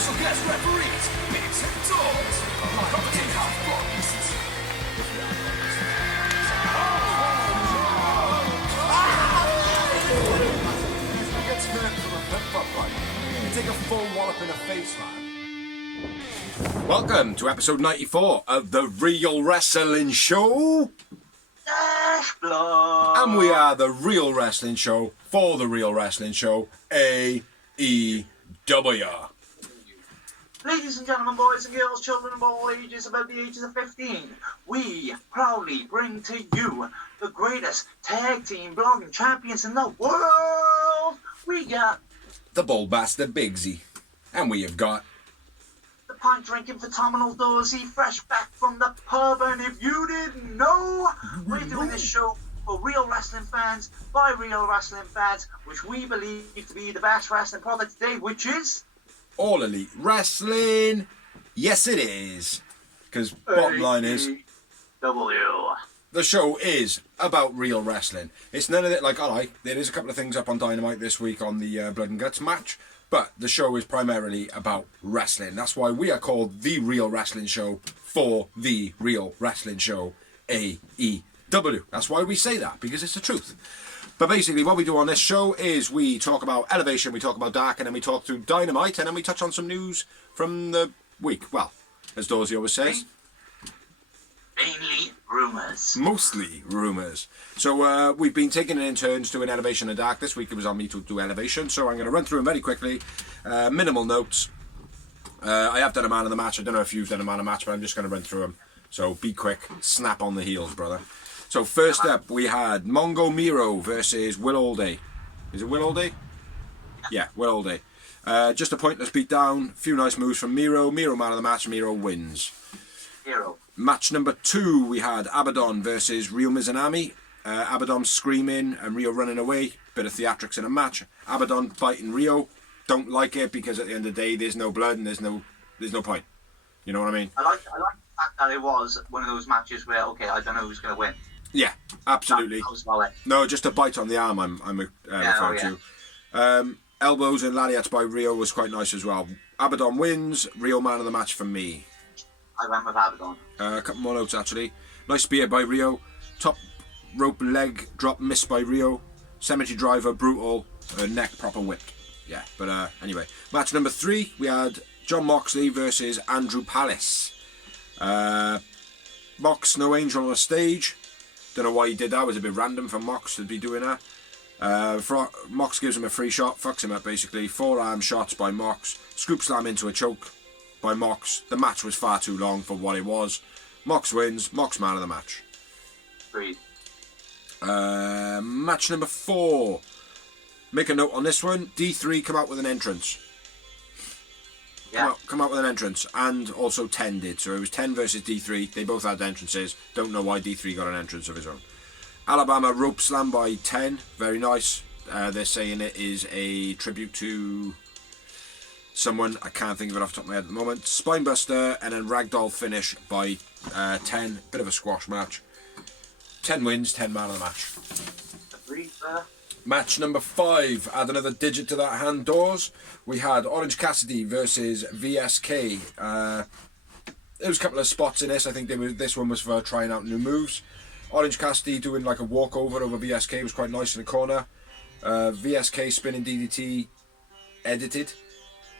special guest referees, Pigs and Dogs, commentating half boxed. He gets hurt from a flip-flop fight. You take a full wallop in the face, man. Welcome to episode 94 of The Real Wrestling Show. And we are The Real Wrestling Show for The Real Wrestling Show, AEW. Ladies and gentlemen, boys and girls, children of all ages above the ages of 15, we proudly bring to you the greatest tag team blogging champions in the world. We got the Bold Bastard Bigsy. And we have got the pint drinking phenomenal Dorsey, fresh back from the pub. And if you didn't know, we're doing this show for real wrestling fans, by real wrestling fans, which we believe to be the best wrestling product today, which is All Elite Wrestling. Yes, it is. Because bottom line is, AEW. the show is about real wrestling. It's none of it like, alright, there is a couple of things up on Dynamite this week on the Blood and Guts match, but the show is primarily about wrestling. That's why we are called The Real Wrestling Show for The Real Wrestling Show, AEW. That's why we say that, because it's the truth. But basically what we do on this show is we talk about Elevation, we talk about Dark, and then we talk through Dynamite, and then we touch on some news from the week. Well, as Dorsey always says, mainly rumours. mostly rumours. So we've been taking it in turns doing Elevation and Dark. This week it was on me to do Elevation, so I'm going to run through them very quickly. Minimal notes. I have done a man of the match. I don't know if you've done a man of the match, but I'm just going to run through them. So be quick, snap on the heels, brother. So first up, we had Mongo Miro versus Will Allday. Is it Will Allday? Yeah, Will Allday. Just a pointless beatdown. Few nice moves from Miro. Miro man of the match. Miro wins. Hero. Match number 2, we had Abaddon versus Ryo Mizunami. Abaddon screaming and Ryo running away. Bit of theatrics in a match. Abaddon biting Ryo. Don't like it because at the end of the day, there's no blood and there's no point. You know what I mean? I like the fact that it was one of those matches where, okay, I don't know who's going to win. Yeah, absolutely. That was well it. No, just a bite on the arm I'm referring to. Elbows and lariats by Ryo was quite nice as well. Abaddon wins. Ryo man of the match for me. I went with Abaddon. A couple more notes actually. Nice spear by Ryo. Top rope leg drop miss by Ryo. Cemetery driver brutal. Neck proper whipped. Yeah, but anyway. Match number 3, we had John Moxley versus Andrew Palace. Mox, no angel on the stage. Don't know why he did that. It was a bit random for Mox to be doing that. Mox gives him a free shot, fucks him up basically. Forearm shots by Mox. Scoop slam into a choke by Mox. The match was far too long for what it was. Mox wins. Mox man of the match. Agreed. Match number 4. Make a note on this one. D3 come out with an entrance. Yeah. Come out with an entrance, and also 10 did. So it was 10 versus D3. They both had entrances. Don't know why D3 got an entrance of his own. Alabama rope slam by 10. Very nice. They're saying it is a tribute to someone. I can't think of it off the top of my head at the moment. Spinebuster and then ragdoll finish by 10. Bit of a squash match. 10 wins, 10 man of the match. Agreed, sir. Match number 5, add another digit to that hand, Doors. We had Orange Cassidy versus VSK. There was a couple of spots in this. I think this one was for trying out new moves. Orange Cassidy doing like a walkover over VSK was quite nice in the corner. VSK spinning DDT edited.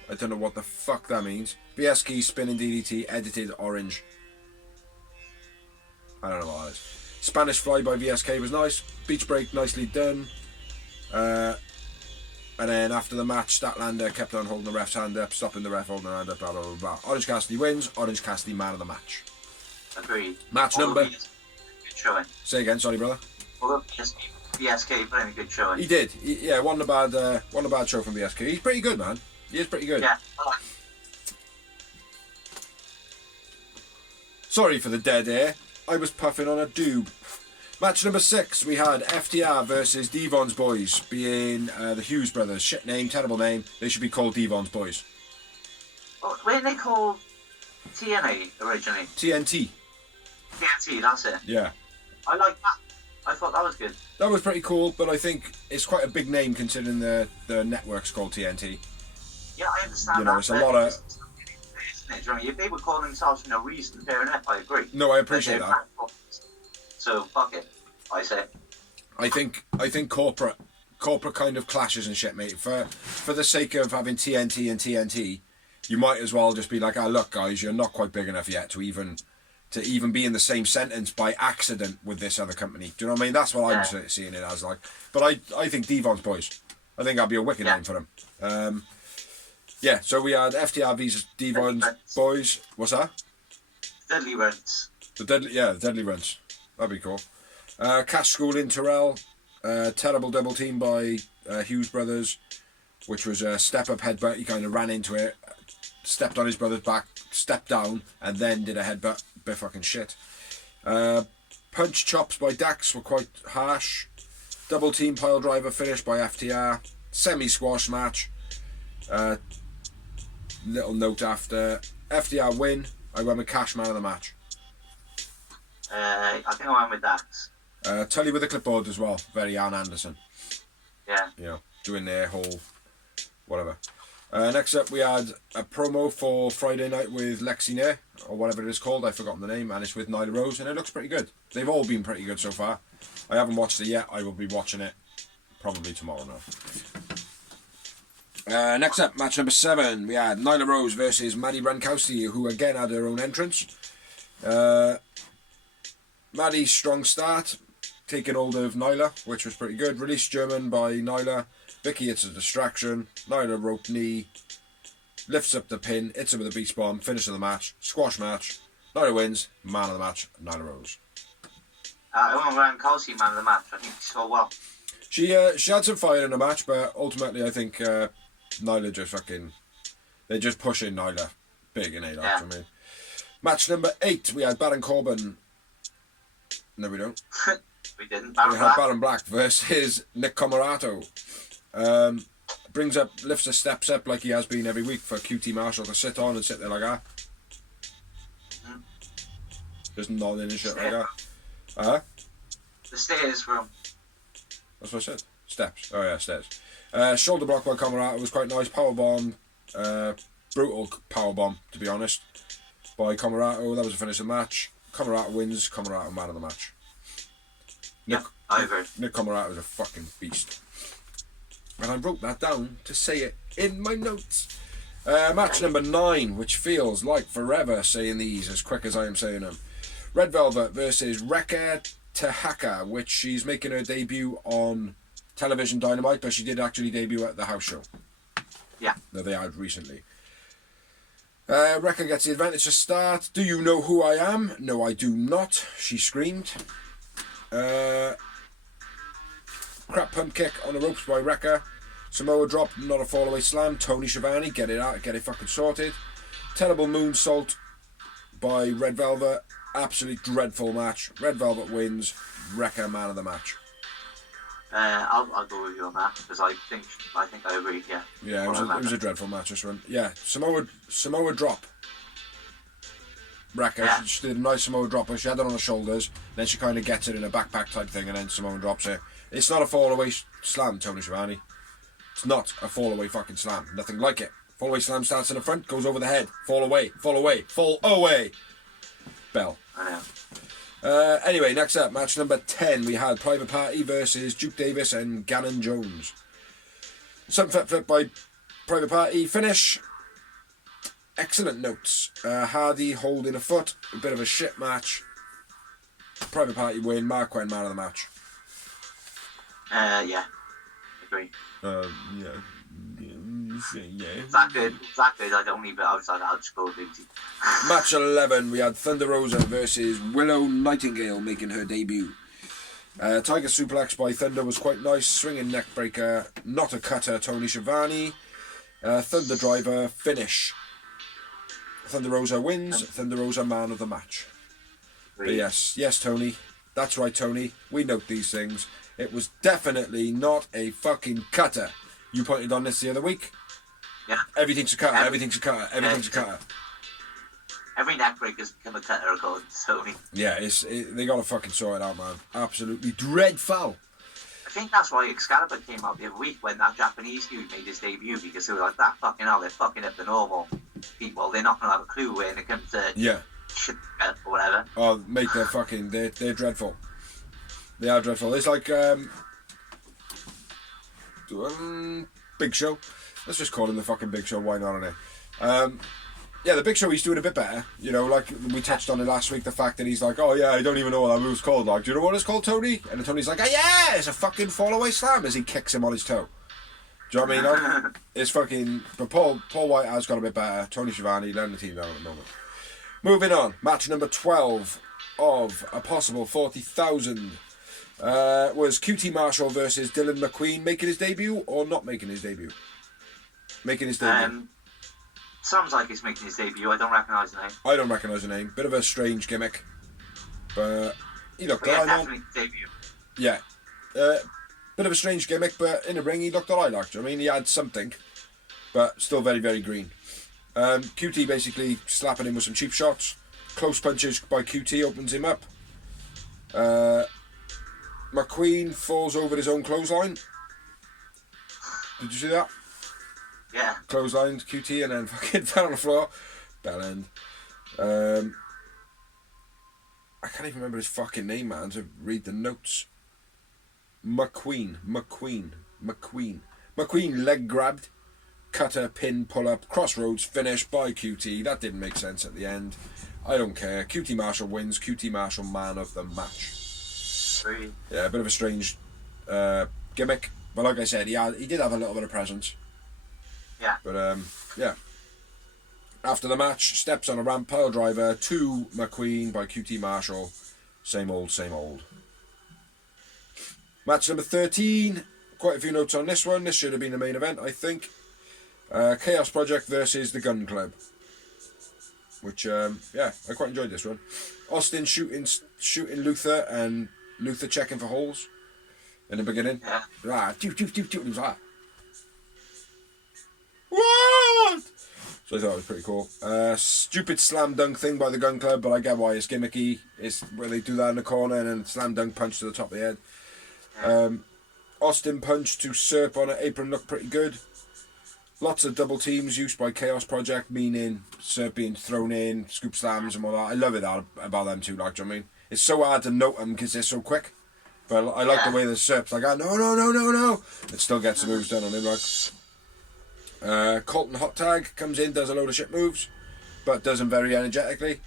I don't know what the fuck that means. VSK spinning DDT edited Orange. I don't know what that is. Spanish Fly by VSK was nice. Beach Break nicely done. And then after the match, Statlander kept on holding the ref's hand up, stopping the ref holding the hand up, blah, blah, blah, blah. Orange Cassidy wins. Orange Cassidy man of the match. Agreed. Match number. Good showing. Say again, sorry, brother. Although BSK put in a good showing. He did. Wasn't a bad show from VSK. He's pretty good, man. He is pretty good. Yeah. Sorry for the dead air. I was puffing on a doob. Match number 6, we had FTR versus Devons Boys, being the Hughes brothers. Shit name, terrible name. They should be called Devons Boys. Oh, weren't they called TNA originally? TNT. TNT, that's it. Yeah. I like that. I thought that was good. That was pretty cool, but I think it's quite a big name considering the network's called TNT. Yeah, I I understand you know, that. it's a lot of... If they would call themselves for no reason, fair enough, I agree. No, I appreciate that. So, fuck it, I say. I think corporate kind of clashes and shit, mate. For the sake of having TNT and TNT, you might as well just be like, look, guys, you're not quite big enough yet to even be in the same sentence by accident with this other company. Do you know what I mean? That's what I'm seeing it as like. But I think Devons Boys. I think that'd be a wicked name for them. So we had FTR vs Devons Boys. What's that? Deadly Rents. The Deadly Rents. That'd be cool. Cash School in Terrell. Terrible double team by Hughes Brothers, which was a step-up headbutt. He kind of ran into it, stepped on his brother's back, stepped down, and then did a headbutt. Bit fucking shit. Punch chops by Dax were quite harsh. Double team pile driver finish by FTR. Semi-squash match. Little note after. FTR win. I went with Cash man of the match. I think I went with Dax. Tully with the clipboard as well. Very Ann Anderson. Yeah. You know, doing their whole whatever. Next up, we had a promo for Friday night with Lexi Nair, or whatever it is called. I've forgotten the name, and it's with Nyla Rose, and it looks pretty good. They've all been pretty good so far. I haven't watched it yet. I will be watching it probably tomorrow now. Next up, match number 7, we had Nyla Rose versus Maddie Rankowski, who again had her own entrance. Maddie's strong start, taking hold of Nyla, which was pretty good. Release German by Nyla. Vicky hits a distraction. Nyla rope knee. Lifts up the pin. Hits her with a beast bomb. Finish of the match. Squash match. Nyla wins. Man of the match. Nyla Rose. I went with Rankowski, man of the match. I think she saw well. She had some fire in the match, but ultimately I think Nyla just fucking... They're just pushing Nyla big in AEW for me. Match number 8. We had Baron Corbin. No, we don't. We didn't. We had Baron Black versus Nick Comoroto. Lifts the steps up like he has been every week for QT Marshall to sit on and sit there like that. Just nodding and shit like that. The stairs room. That's what I said. Steps. Oh yeah, stairs. Shoulder block by Comoroto was quite nice. Powerbomb. Brutal powerbomb, to be honest, by Comoroto. That was the finish of the match. Comoroto wins. Comoroto man of the match. I agree. Nick Comoroto is a fucking beast. And I wrote that down to say it in my notes. Match number 9, which feels like forever saying these as quick as I am saying them. Red Velvet versus Rekka Tahaka, which she's making her debut on Television Dynamite, but she did actually debut at the house show. Yeah. That they had recently. Rekka gets the advantage to start. Do you know who I am? No, I do not. She screamed. Crap pump kick on the ropes by Rekka. Samoa drop, not a fall away slam. Tony Schiavone, get it out, get it fucking sorted. Terrible moonsault by Red Velvet. Absolutely dreadful match. Red Velvet wins. Rekka man of the match. I'll go with you on that because I think I agree. Yeah. Yeah, it was a dreadful match this one. Yeah, Samoa drop. Rekka, Yeah. she did a nice Samoa drop, but she had it on her shoulders. Then she kind of gets it in a backpack type thing, and then Samoa drops it. It's not a fall away slam, Tony Schiavone. It's not a fall away fucking slam. Nothing like it. Fall away slam starts in the front, goes over the head. Fall away, fall away, fall away. Bell. I know. Anyway, next up, match number 10, we had Private Party versus Duke Davis and Gannon Jones. Some flip by Private Party. Finish. Excellent notes. Hardy holding a foot. A bit of a shit match. Private Party win. Marquand man of the match. Yeah. Agree. Yeah. That good. I'll just go with Lindsay. Match 11, we had Thunderosa versus Willow Nightingale making her debut. Tiger suplex by Thunder was quite nice. Swinging neck breaker, not a cutter, Tony Schiavone. Thunder driver, finish. Thunderosa wins. Thunderosa man of the match. But yes, Tony. That's right, Tony. We note these things. It was definitely not a fucking cutter. You pointed on this the other week. Yeah. Everything's a cutter. Everything's a cutter. Everything's a cutter. Every neck breaker's become a cutter according to Tony. Yeah, they gotta fucking sort it out, man. Absolutely dreadful. think that's why Excalibur came out the other week when that Japanese dude made his debut, because they were like, that fucking hell, they're fucking up the normal people. They're not going to have a clue when it comes to shit or whatever. Oh, mate, they're dreadful. They are dreadful. It's like Big Show. Let's just call him the fucking Big Show. Why not? Yeah, the Big Show, he's doing a bit better. You know, like we touched on it last week, the fact that he's like, oh yeah, I don't even know what that move's called. Like, do you know what it's called, Tony? And then Tony's like, oh yeah, it's a fucking fall away slam as he kicks him on his toe. Do you know what I mean? Like, it's fucking. But Paul White has got a bit better. Tony Schiavone letting the team down at the moment. Moving on, match number 12 of a possible 40,000 was QT Marshall versus Dylan McQueen, making his debut or not making his debut? Making his debut. Sounds like he's making his debut. I don't recognise the name. I don't recognise the name. Bit of a strange gimmick, but he looked alright. Definitely debut. Yeah, bit of a strange gimmick, but in the ring he looked alright. I mean, he had something, but still very, very green. QT basically slapping him with some cheap shots. Close punches by QT opens him up. McQueen falls over his own clothesline. Did you see that? Yeah. Clotheslined QT and then fucking fell on the floor. Bell end. I can't even remember his fucking name, man, to read the notes. McQueen leg grabbed. Cutter, pin, pull up, crossroads finish by QT. That didn't make sense at the end. I don't care. QT Marshall wins. QT Marshall man of the match. Really? Yeah, a bit of a strange gimmick. But like I said, he did have a little bit of presence. Yeah. But yeah. After the match, steps on a ramp, pile driver to McQueen by QT Marshall. Same old, same old. Match number 13. Quite a few notes on this one. This should have been the main event, I think. Chaos Project versus the Gun Club. Which, yeah, I quite enjoyed this one. Austin shooting Luther and Luther checking for holes in the beginning. Yeah. He was like, what? So I thought it was pretty cool. Stupid slam dunk thing by the Gun Club, but I get why it's gimmicky. It's where they do that in the corner and then slam dunk punch to the top of the head. Austin punch to Serp on an apron looked pretty good. Lots of double teams used by Chaos Project, meaning Serp being thrown in, scoop slams and all that. I love it about them too, like, do you know what I mean? It's so hard to note them because they're so quick. But I like the way the Serp's like, no. It still gets the moves done on him, like. Colton Hot Tag comes in, does a load of shit moves, but does them very energetically.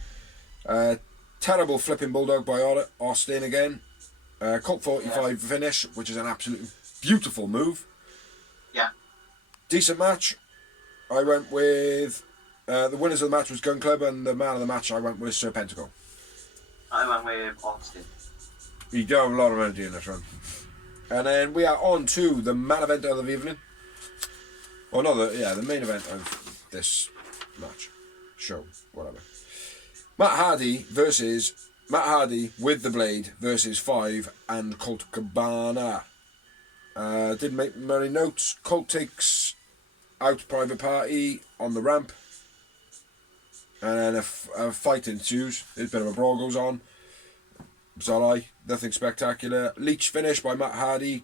Terrible flipping bulldog by Austin again. Colt 45 finish, which is an absolute beautiful move. Yeah. Decent match. I went with the winners of the match was Gun Club, and the man of the match I went with Serpenticle. I went with Austin. You do have a lot of energy in this one. And then we are on to the main event of the evening. Or no, the main event of this match, show, whatever. Matt Hardy with the Blade versus 5 and Colt Cabana. Didn't make many notes. Colt takes out Private Party on the ramp. And then a fight ensues. A bit of a brawl goes on. Zolai, nothing spectacular. Leech finish by Matt Hardy.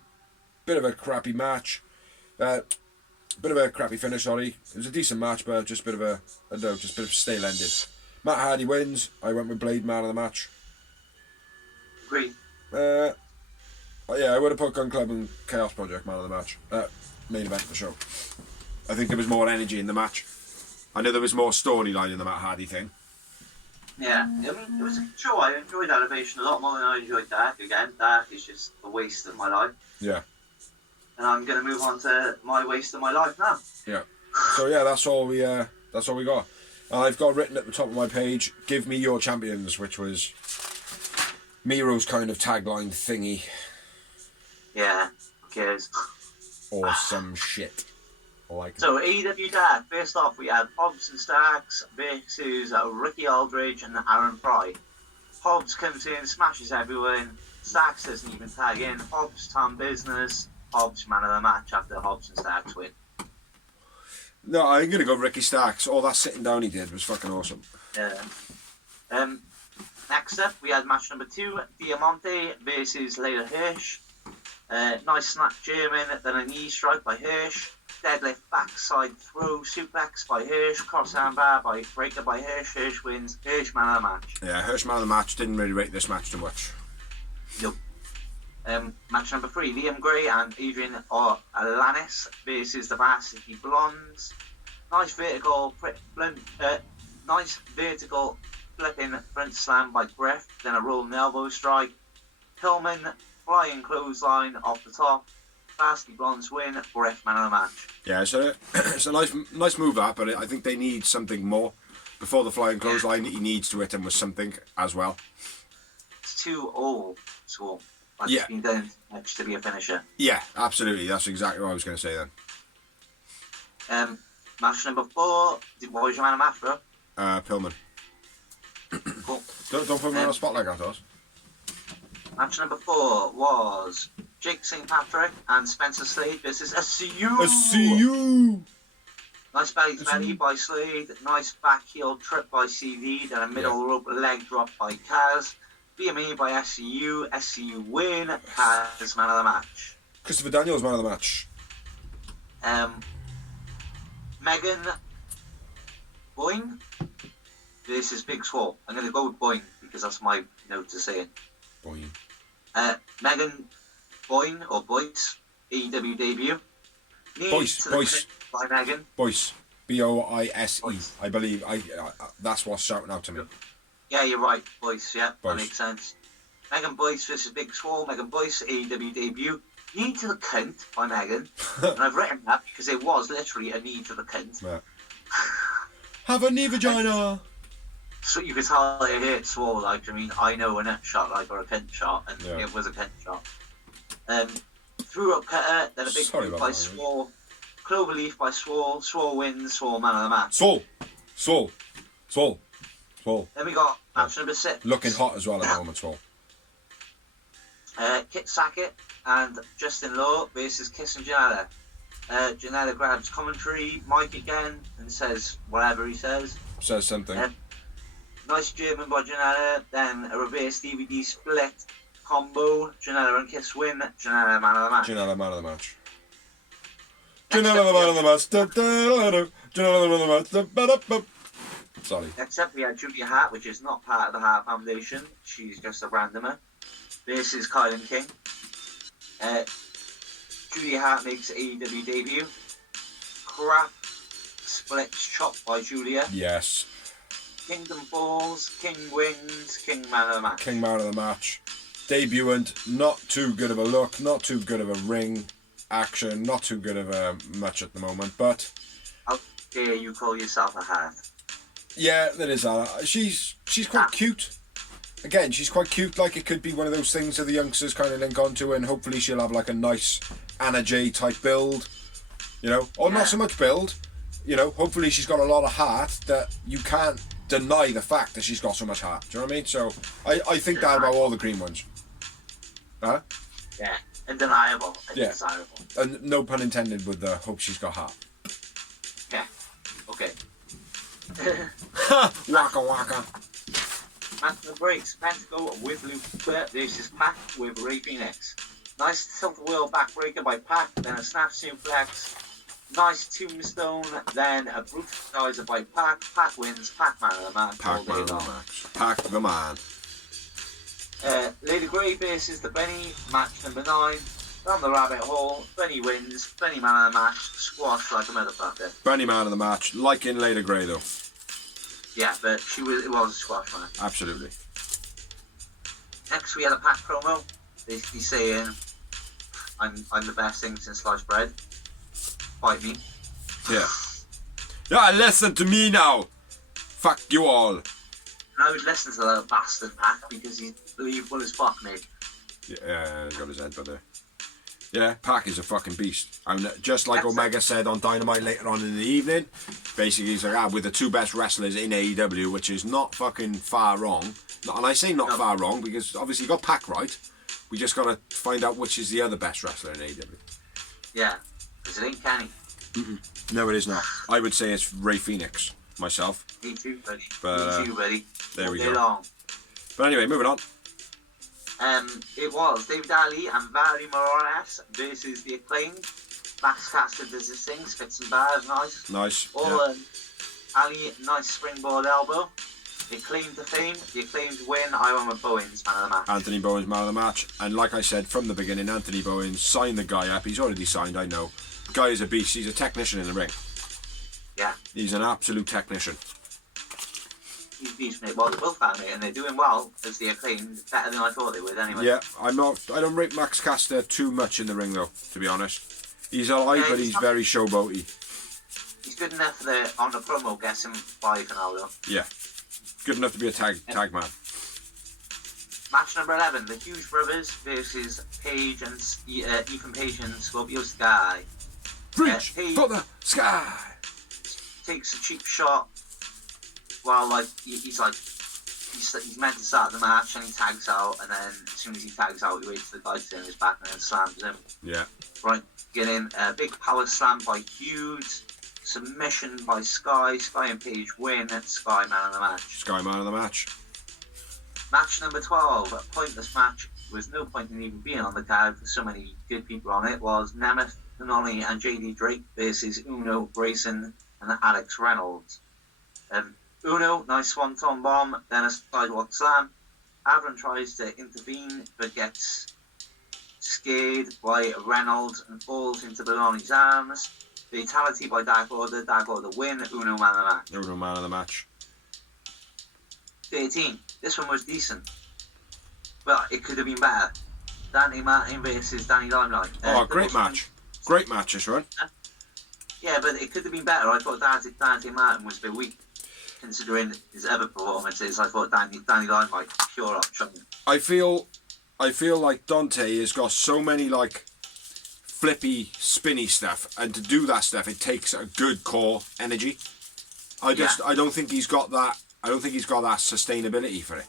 Bit of a crappy match. Bit of a crappy finish, sorry. It was a decent match, but just a bit of a stale ending. Matt Hardy wins. I went with Blade man of the match. Agree. Yeah, I would have put Gun Club and Chaos Project man of the match. Main event of the show. I think there was more energy in the match. I know there was more storyline in the Matt Hardy thing. Yeah, it was a good show. I enjoyed Elevation a lot more than I enjoyed Dark. Again, Dark is just a waste of my life. Yeah. And I'm going to move on to my waste of my life now. Yeah. So yeah, that's all we got. And I've got written at the top of my page, "Give me your champions," which was Miro's kind of tagline thingy. Yeah, who cares? Or some shit. Like so AEW Dark, first off we had Hobbs and Starks versus Ricky Aldridge and Aaron Fry. Hobbs comes in, smashes everyone. Starks doesn't even tag in. Hobbs Tom business. Hobbs man of the match after Hobbs and Starks win. No, I'm going to go Ricky Starks. All that sitting down he did was fucking awesome. Yeah. Next up, we had match number 2, Diamante versus Layla Hirsch. Nice snap German, then a knee strike by Hirsch. Deadlift backside throw suplex by Hirsch. Cross armbar by breaker by Hirsch. Hirsch wins. Hirsch man of the match. Yeah, Hirsch man of the match. Didn't really rate this match too much. Nope. Match number 3, Liam Gray and Adrian Alanis versus the Varsity Blondes. Nice vertical flipping front slam by Griff, then a rolling elbow strike. Pillman flying clothesline off the top. Varsity Blondes win. Griff man of the match. Yeah, so it's a nice move that, but I think they need something more before the flying clothesline. He needs to hit him with something as well. It's too old school. Like Yeah. It's been done much to be a finisher. Yeah, absolutely. That's exactly what I was going to say then. Match number 4. What was your man of match, bro? Pillman. Cool. Don't put me on the spot like that, Oz. Match number 4 was Jake St. Patrick and Spencer Slade versus SCU. SCU! Nice belly to belly by Slade. Nice back heel trip by CD. Then a middle rope leg drop by Kaz. BME by SCU. SCU win. Kaz man of the match. Christopher Daniels man of the match. Megan Boyne versus Big Swole. I'm going to go with Boyne because that's my note to say it. Boyne. Megan Boyne or Boyce, AEW debut. Boyce. By Megan. Boyce. Boise. Boyce. I believe. That's what's shouting out to me. Yeah, you're right. Boyce, yeah. Boyce. That makes sense. Megan Boyce versus Big Swole. Megan Boyce, AEW debut. Knee to the cunt by Megan. And I've written that because it was literally a knee to the cunt. Yeah. Have a knee vagina. So you could tell it hit Swole, like, I mean, I know a nut shot, like, or a cunt shot, and Yeah. it was a cunt shot. Threw up cutter, then a big Sorry move about by that, Swole. Cloverleaf by Swole. Swole wins. Swole man of the match. Swole. Then we got match number 6. Looking hot as well at the moment, Swole. Kit Sackett and Justin Law versus Kiss and Janella. Janella grabs commentary mic again and says whatever he says. Says something. Nice German by Janella, then a reverse DVD split combo. Janella and Kiss win. Janella man of the match. Janella man of the match. Next Janella up, man of the match. Janella man of the match. Sorry. Next up we had Judy Hart, which is not part of the Hart Foundation. She's just a randomer. Versus Kylan King. Judy Hart makes AEW debut. Crap splits chop by Julia. Yes. Kingdom falls. King wins. King man of the match. King man of the match. Debutant, not too good of a look, not too good of a ring action, not too good of a much at the moment, but How dare you call yourself a Hart? yeah, there is that. She's quite cute. Again, she's quite cute. Like, it could be one of those things that the youngsters kind of link onto, and hopefully she'll have like a nice Anna Jay type build, you know, or not so much build, you know. Hopefully she's got a lot of heart that you can't deny the fact that she's got so much heart. Do you know what I mean? So I think that about all the green ones. Huh? Yeah, undeniable, Yeah. undesirable. And no pun intended with the hope she's got heart. Yeah, okay. Waka waka. Match of the breaks, Pentacle with Luke versus Pac with Ray Phoenix. Nice tilt-a-whirl backbreaker by Pac, then a snap suplex. Nice tombstone, then a brutalizer by Pac. Pac wins. Pac man of the match. Pac man of the match. Pac the man. Lady Grey versus the Benny, match number 9. Down the rabbit hole, Benny wins. Benny man of the match. Squash like a motherfucker. Benny man of the match. Like in Lady Grey though. Yeah, but it was a squash match. Absolutely. Next we had a Pac promo, basically saying, I'm the best thing since sliced bread. Fight me. Yeah. Yeah, listen to me now. Fuck you all. And I would listen to that bastard Pac because he's believable as fuck, mate. Yeah, he's got his head, but yeah, Pac is a fucking beast. And just like Omega said on Dynamite later on in the evening, basically he's like, we're the 2 best wrestlers in AEW, which is not fucking far wrong. And I say not far wrong because obviously you got Pac right. We just got to find out which is the other best wrestler in AEW. Yeah, because it ain't Kenny. No, it is not. I would say it's Ray Phoenix, myself. Me too, buddy. But, Me too, buddy. There we All go. day long. But anyway, moving on. It was David Ali and Valerie Morales versus the Acclaimed. Max Caster does his thing, spits and bars, nice. Nice. Ali, nice springboard elbow. The Acclaimed to fame, the Acclaimed win. I went with Bowens, man of the match. Anthony Bowens, man of the match. And like I said from the beginning, Anthony Bowens signed the guy up. He's already signed, I know. Guy is a beast. He's a technician in the ring. Yeah. He's an absolute technician. He's beast, mate. Well, they're both bad, mate, and they're doing well as the Acclaimed, better than I thought they would anyway. Yeah, I don't rate Max Caster too much in the ring though, to be honest. He's alive, but he's very showboaty. He's good enough for the on the promo, gets him 5 now though. Yeah, good enough to be a tag man. Match number 11: the Hughes Brothers versus Page and Ethan Page and Scorpio Sky. Reach Page for the sky. Takes a cheap shot while he's meant to start the match, and he tags out, and then as soon as he tags out, he waits for the guy to turn his back and then slams him. Yeah. Right, get in. Big power slam by Hughes. Submission by Sky. Sky and Page win. Sky man of the match. Sky man of the match. Match number 12. A pointless match. There was no point in even being on the card for so many good people on it. Was Nemeth, Nonny and JD Drake versus Uno, Grayson and Alex Reynolds. Uno, nice swanton bomb, then a sidewalk slam. Avron tries to intervene but gets scared by Reynolds and falls into Bononi's arms. Fatality by Dark Order win. Uno man of the match. Uno man of the match. 13. This one was decent, but it could have been better. Dante Martin versus Danny Limelight. Great match. Great match this one. Yeah, but it could have been better. I thought Dante Martin was a bit weak, considering his other performances. I thought Danny Limelight pure option. I feel like Dante has got so many like flippy, spinny stuff, and to do that stuff, it takes a good core energy. I don't think he's got that. I don't think he's got that sustainability for it.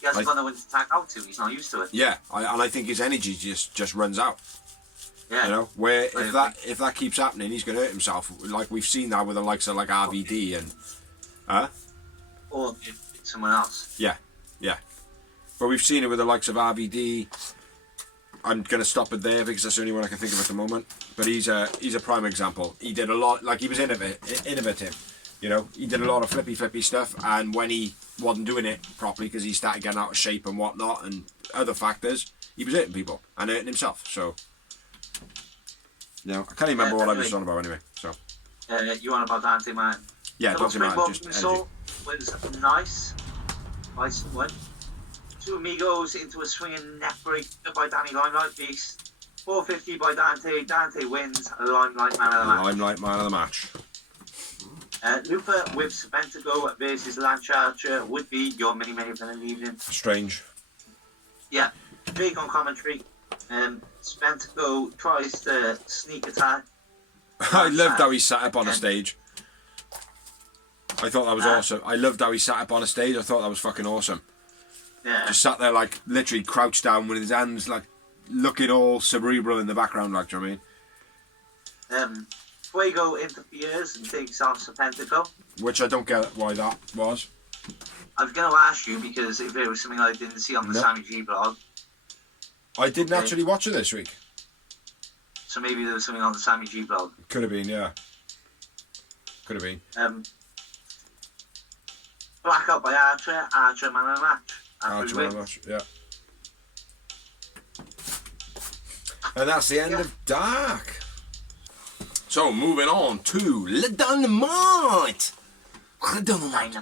He hasn't got no one to tag out to. He's not used to it. Yeah, I think his energy just runs out. Yeah. You know, where if that keeps happening, he's going to hurt himself. Like we've seen that with the likes of like RVD and, or someone else. Yeah. But we've seen it with the likes of RVD. I'm going to stop it there because that's the only one I can think of at the moment. But he's a prime example. He did a lot. Like he was innovative. You know, he did a lot of flippy stuff, and when he wasn't doing it properly because he started getting out of shape and whatnot and other factors, he was hurting people and hurting himself. So, you know, I can't even remember what I was on about anyway. So, you on about Dante Martin? Yeah, Dante Martin. Just energy. Was nice by someone. Two amigos into a swinging neck break by Danny Limelight Beast. 450 by Dante. Dante wins. Limelight man of the match. Limelight man of the match. Lupa with Spentago versus Lance Archer would be your mini event of the evening. Strange. Yeah, Jake on commentary. Spentago tries to sneak attack. I loved how he sat up on a stage. I thought that was awesome. I loved how he sat up on a stage. I thought that was fucking awesome. Yeah. Just sat there like literally crouched down with his hands like looking all cerebral in the background, like, do you know what I mean? Fuego interferes and takes off Serpentico. Which I don't get why that was. I was going to ask you because if it was something I didn't see on the Sammy G blog. I didn't actually watch it this week. So maybe there was something on the Sammy G blog. Could have been, yeah. Could have been. Blackout by Archer man of the match. Archer man of the match, yeah. And that's the end of Dark. So moving on to Le Dynamite. Dynamite.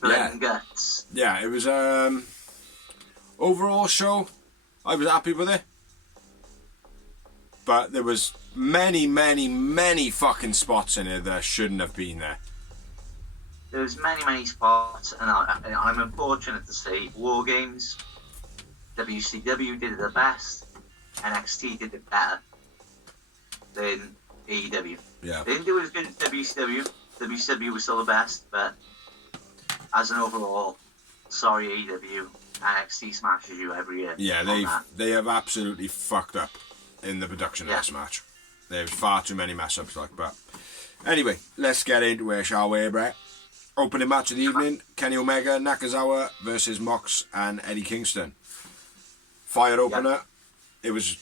Blood and guts. Yeah, it was overall show. I was happy with it, but there was many fucking spots in it that shouldn't have been there. There was many spots, and I'm unfortunate to say War Games, WCW did it the best, NXT did it better than AEW. Yeah. They didn't do it as good as WCW. WCW was still the best, but as an overall, sorry AEW, NXT smashes you every year. Yeah, they have absolutely fucked up in the production of this match. There's far too many mess ups, like. But anyway, let's get into it, shall we, Brett? Opening match of the evening: Kenny Omega, Nakazawa versus Mox and Eddie Kingston. Fire opener. It was,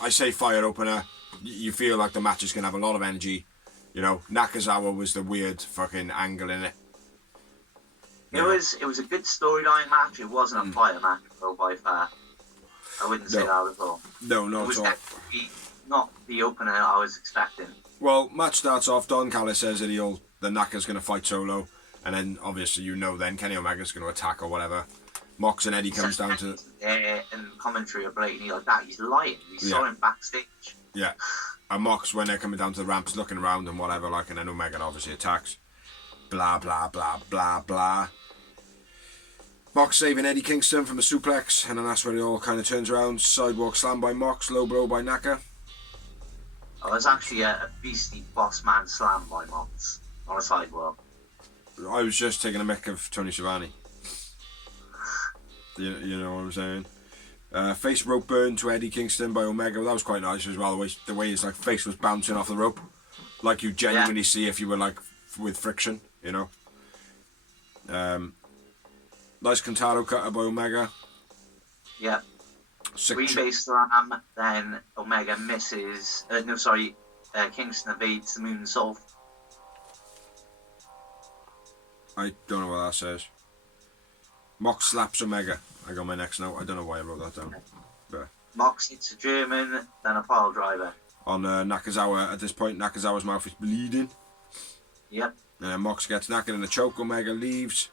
I say fire opener. You feel like the match is going to have a lot of energy. You know, Nakazawa was the weird fucking angle in it. It was a good storyline match. It wasn't a fire match, though, by far. I wouldn't say that at all. No, not it was at all. Definitely not the opener I was expecting. Well, match starts off. Don Callis says that the Naka's going to fight solo, and then obviously then Kenny Omega's going to attack or whatever. Mox and Eddie comes down to. And commentary are blatantly like that. He's lying. We saw him backstage. Yeah, and Mox when they're coming down to the ramps, looking around and whatever, like, and then Omega obviously attacks. Blah blah blah blah blah. Mox saving Eddie Kingston from a suplex, and then that's where it all kind of turns around. Sidewalk slam by Mox, low blow by Naka. Oh, there's actually a beastly boss man slam by Mox on a sidewalk. I was just taking a mick of Tony Schiavone. You know what I'm saying? Face rope burn to Eddie Kingston by Omega. That was quite nice as well. The way his face was bouncing off the rope, like you genuinely see if you were like with friction. You know. Nice Kentaro cutter by Omega. Yeah. Green base slam, then Omega misses. Kingston evades the moonsault. I don't know what that says. Mox slaps Omega. I got my next note. I don't know why I wrote that down. But Mox hits a German, then a pile driver. On Nakazawa, at this point, Nakazawa's mouth is bleeding. Yep. And then Mox gets knackered in a choke. Omega leaves.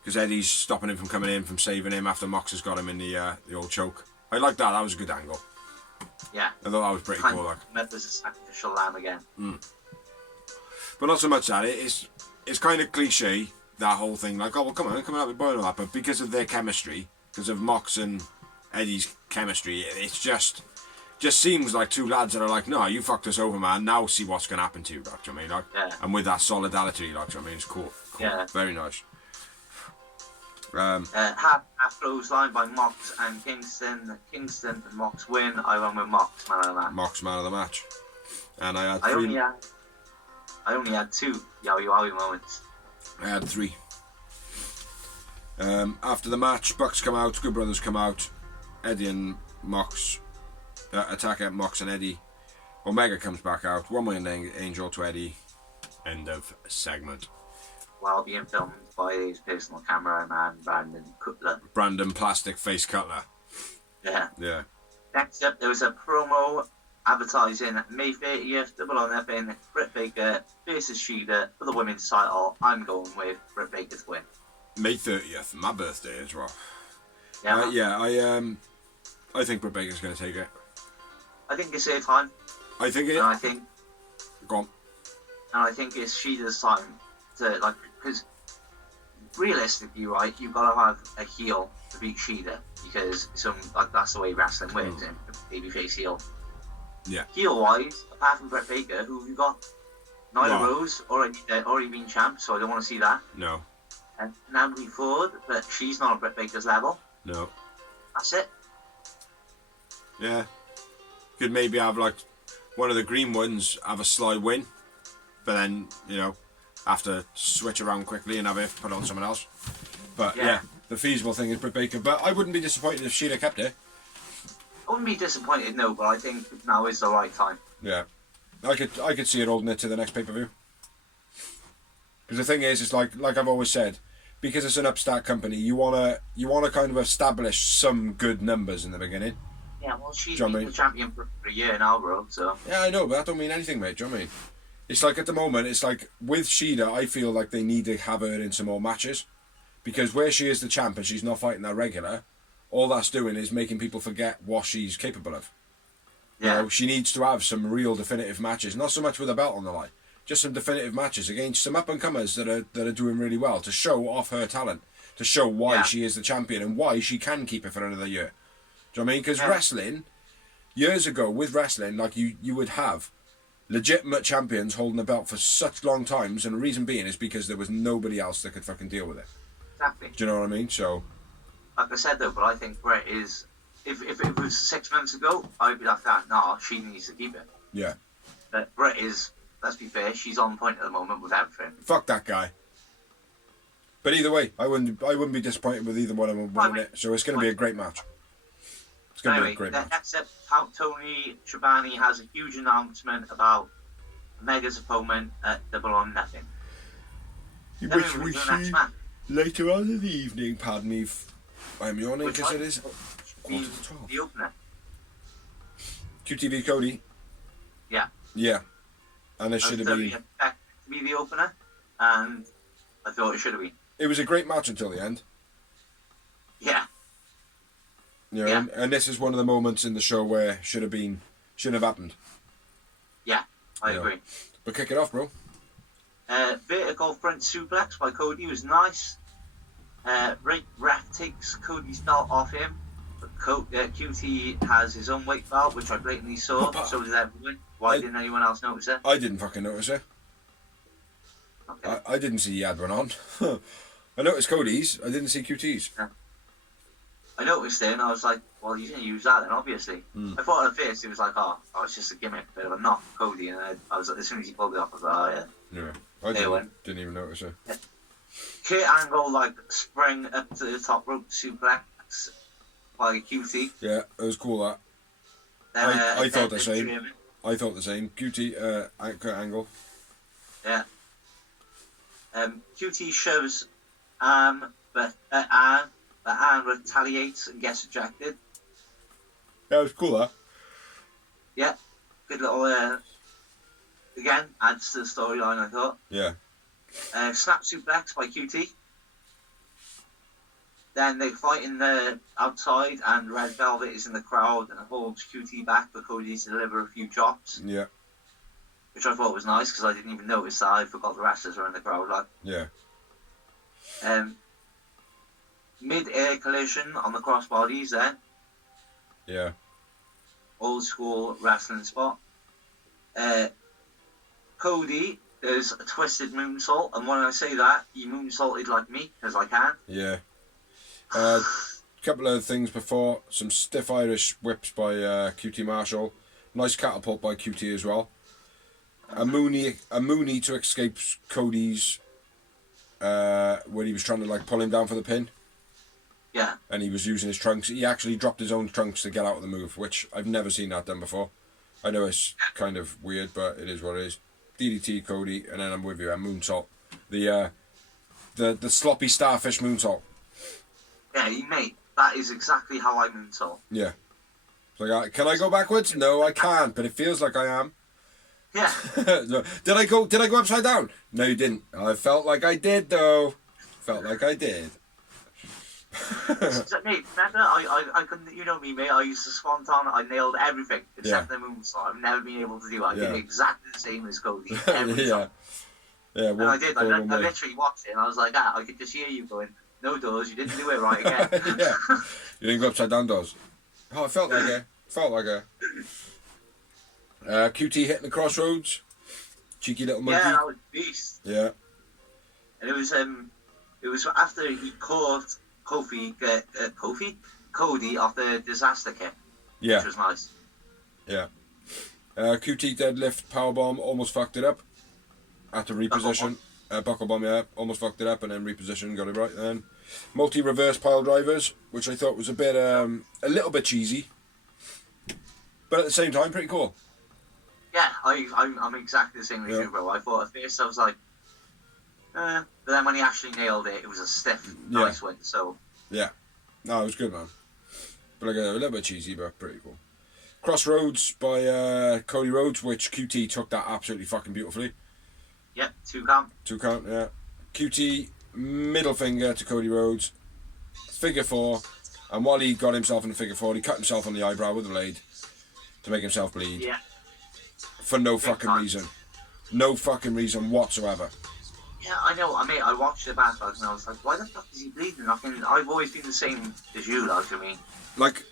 Because Eddie's stopping him from coming in, from saving him after Mox has got him in the old choke. I like that. That was a good angle. Yeah. I thought that was pretty cool. Like. Memphis a sacrificial lamb again. But not so much that. It's kind of cliche, that whole thing. Like, oh, well, come on, out with boy and all that. But because of their chemistry, because of Mox and Eddie's chemistry, it's just seems like two lads that are like, no, you fucked us over, man. Now see what's going to happen to you, like, do you know what I mean? Like, and with that solidarity, like, do you know what I mean? It's cool. Yeah. Very nice. Half clothesline by Mox and Kingston. Kingston and Mox win. I won with Mox, man of the match. Mox, man of the match. And I had three. I only had two Yowie Wowie moments. I had three. After the match, Bucks come out, Good Brothers come out, Eddie and Mox attack at Mox and Eddie. Omega comes back out, one-winged angel to Eddie. End of segment. While being filmed by his personal cameraman, Brandon Cutler. Brandon Plastic Face Cutler. Yeah. Next up, there was a promo advertising May 30th, Double or Nothing, Britt Baker versus Shida for the women's title. I'm going with Britt Baker to win. May 30th, my birthday as well. Yeah. I think Britt Baker's going to take it. I think it's her time. I think it. And I think. Go on. And I think it's Shida's time to because realistically, right, you've got to have a heel to beat Shida because that's the way wrestling works. Babyface heel. Yeah. Heel wise, apart from Britt Baker, who have you got? Nyla Rose already been champ, so I don't want to see that. No. And Natalie Ford, but she's not on Britt Baker's level. No. That's it. Yeah. Could maybe have like one of the green ones have a sly win, but then have to switch around quickly and have it put on someone else. But yeah, the feasible thing is Britt Baker. But I wouldn't be disappointed if Sheila kept it. I wouldn't be disappointed, no, but I think now is the right time. Yeah, I could see it holding it to the next pay-per-view. Because the thing is, it's like I've always said, because it's an upstart company, you wanna kind of establish some good numbers in the beginning. Yeah, well, she's been the champion for a year now, bro. So yeah, I know, but that don't mean anything, mate. Do you know what I mean? It's like at the moment, it's like with Shida, I feel like they need to have her in some more matches, because where she is the champ and she's not fighting that regular, all that's doing is making people forget what she's capable of. Yeah. She needs to have some real definitive matches, not so much with a belt on the line, just some definitive matches against some up and comers that are doing really well to show off her talent, to show why she is the champion and why she can keep it for another year. Do you know what I mean? Because wrestling, years ago with wrestling, like you would have legitimate champions holding the belt for such long times, and the reason being is because there was nobody else that could fucking deal with it. Exactly. Do you know what I mean? So, like I said though, but I think Brett is. If it was 6 months ago, I'd be like that. Nah, she needs to keep it. Yeah. But Brett is. Let's be fair. She's on point at the moment with everything. Fuck that guy. But either way, I wouldn't be disappointed with either one of them winning it. So it's going to be a great match. going to anyway, be a great the match. next up, Tony Schiavone has a huge announcement about Mega's opponent at Double or Nothing. Then Which we we do the next see match. later on in the evening. Pardon me. I'm yawning Which because one? it is quarter to 12. The opener. QTV Cody. Yeah. Yeah. And it should have been. expected to be the opener, and I thought it should have been. It was a great match until the end. Yeah. You know, Yeah. and this is one of the moments in the show where shouldn't have happened. Yeah, I Yeah. agree. But kick it off, bro. Vertical front suplex by Cody was nice. Ref takes Cody's belt off him. But QT has his own weight belt, which I blatantly saw. But- So did everyone. Why didn't anyone else notice it? I didn't fucking notice it. Okay. I didn't see he had one on. I noticed Cody's. I didn't see QT's. I noticed it, and I was like, well, you didn't use that then, obviously. I thought at first it was like, oh, it's just a gimmick, bit of a knock, Cody. And I was like, as soon as he pulled it off, I was like, oh, yeah. Yeah. I They win. didn't even notice it. Kurt Angle, like, sprang up to the top rope suplex by QT. Yeah, it was cool that. I thought the same. I thought the same. QT, Kurt Angle. Yeah. QT shoves but Anne retaliates and gets ejected. Yeah, it was cool that. Yeah. Good little, again, adds to the storyline, I thought. Yeah. Snap suplex by QT. Then they fight in the outside, and Red Velvet is in the crowd and holds QT back for Cody to deliver a few chops, Yeah. which I thought was nice because I didn't even notice that. I forgot the wrestlers were in the crowd. Like, Yeah. mid-air collision on the crossbodies. Then Yeah. old school wrestling spot. Cody does a twisted moonsault, and when I say that, he moonsaulted like me because I can. Yeah. Couple of things before. Some stiff Irish whips by QT Marshall. Nice catapult by QT as well. A Mooney to escape Cody's when he was trying to like pull him down for the pin. Yeah. And he was using his trunks. He actually dropped his own trunks to get out of the move, which I've never seen that done before. I know it's kind of weird, but it is what it is. DDT Cody, and then I'm with you. A moonsault. The sloppy starfish moonsault. Yeah, mate, that is exactly how I moonsault. Yeah. It's like, can I go backwards? No, I can't, but it feels like I am. Yeah. No. Did I go upside down? No, you didn't. I felt like I did, though. Felt like I did. Mate, remember, I couldn't, you know me, mate, I used to swanton, I nailed everything except the moonsault. I've never been able to do it. I did exactly the same as Cody. Every time. Yeah, And I did, I literally watched it and I was like, I could just hear you going, no doors, you didn't do it right again. Yeah. You didn't go upside down doors. Oh, I felt like it. QT hitting the crossroads. Cheeky little monkey. Yeah, that was beast. Yeah. And it was after he caught Cody off the disaster kick. Yeah. Which was nice. Yeah. QT deadlift powerbomb, almost fucked it up. Had to reposition. Buckle bomb, yeah. Almost fucked it up and then reposition, got it right then. Multi-reverse pile drivers, which I thought was a little bit cheesy. But at the same time, pretty cool. Yeah, I'm exactly the same as you, bro. I thought at first I was like, but then when he actually nailed it, it was a stiff, nice win. So yeah, no, it was good, man. But like a little bit cheesy, but pretty cool. Crossroads by Cody Rhodes, which QT took that absolutely fucking beautifully. Yeah, 2 count. 2 count, yeah. QT middle finger to Cody Rhodes, figure 4, and while he got himself in the figure 4, he cut himself on the eyebrow with a blade to make himself bleed. Yeah. For no fucking reason. No fucking reason whatsoever. Yeah, I know. I mean, I watched it back and I was like, why the fuck is he bleeding? I've always been the same as you, like, I mean. Like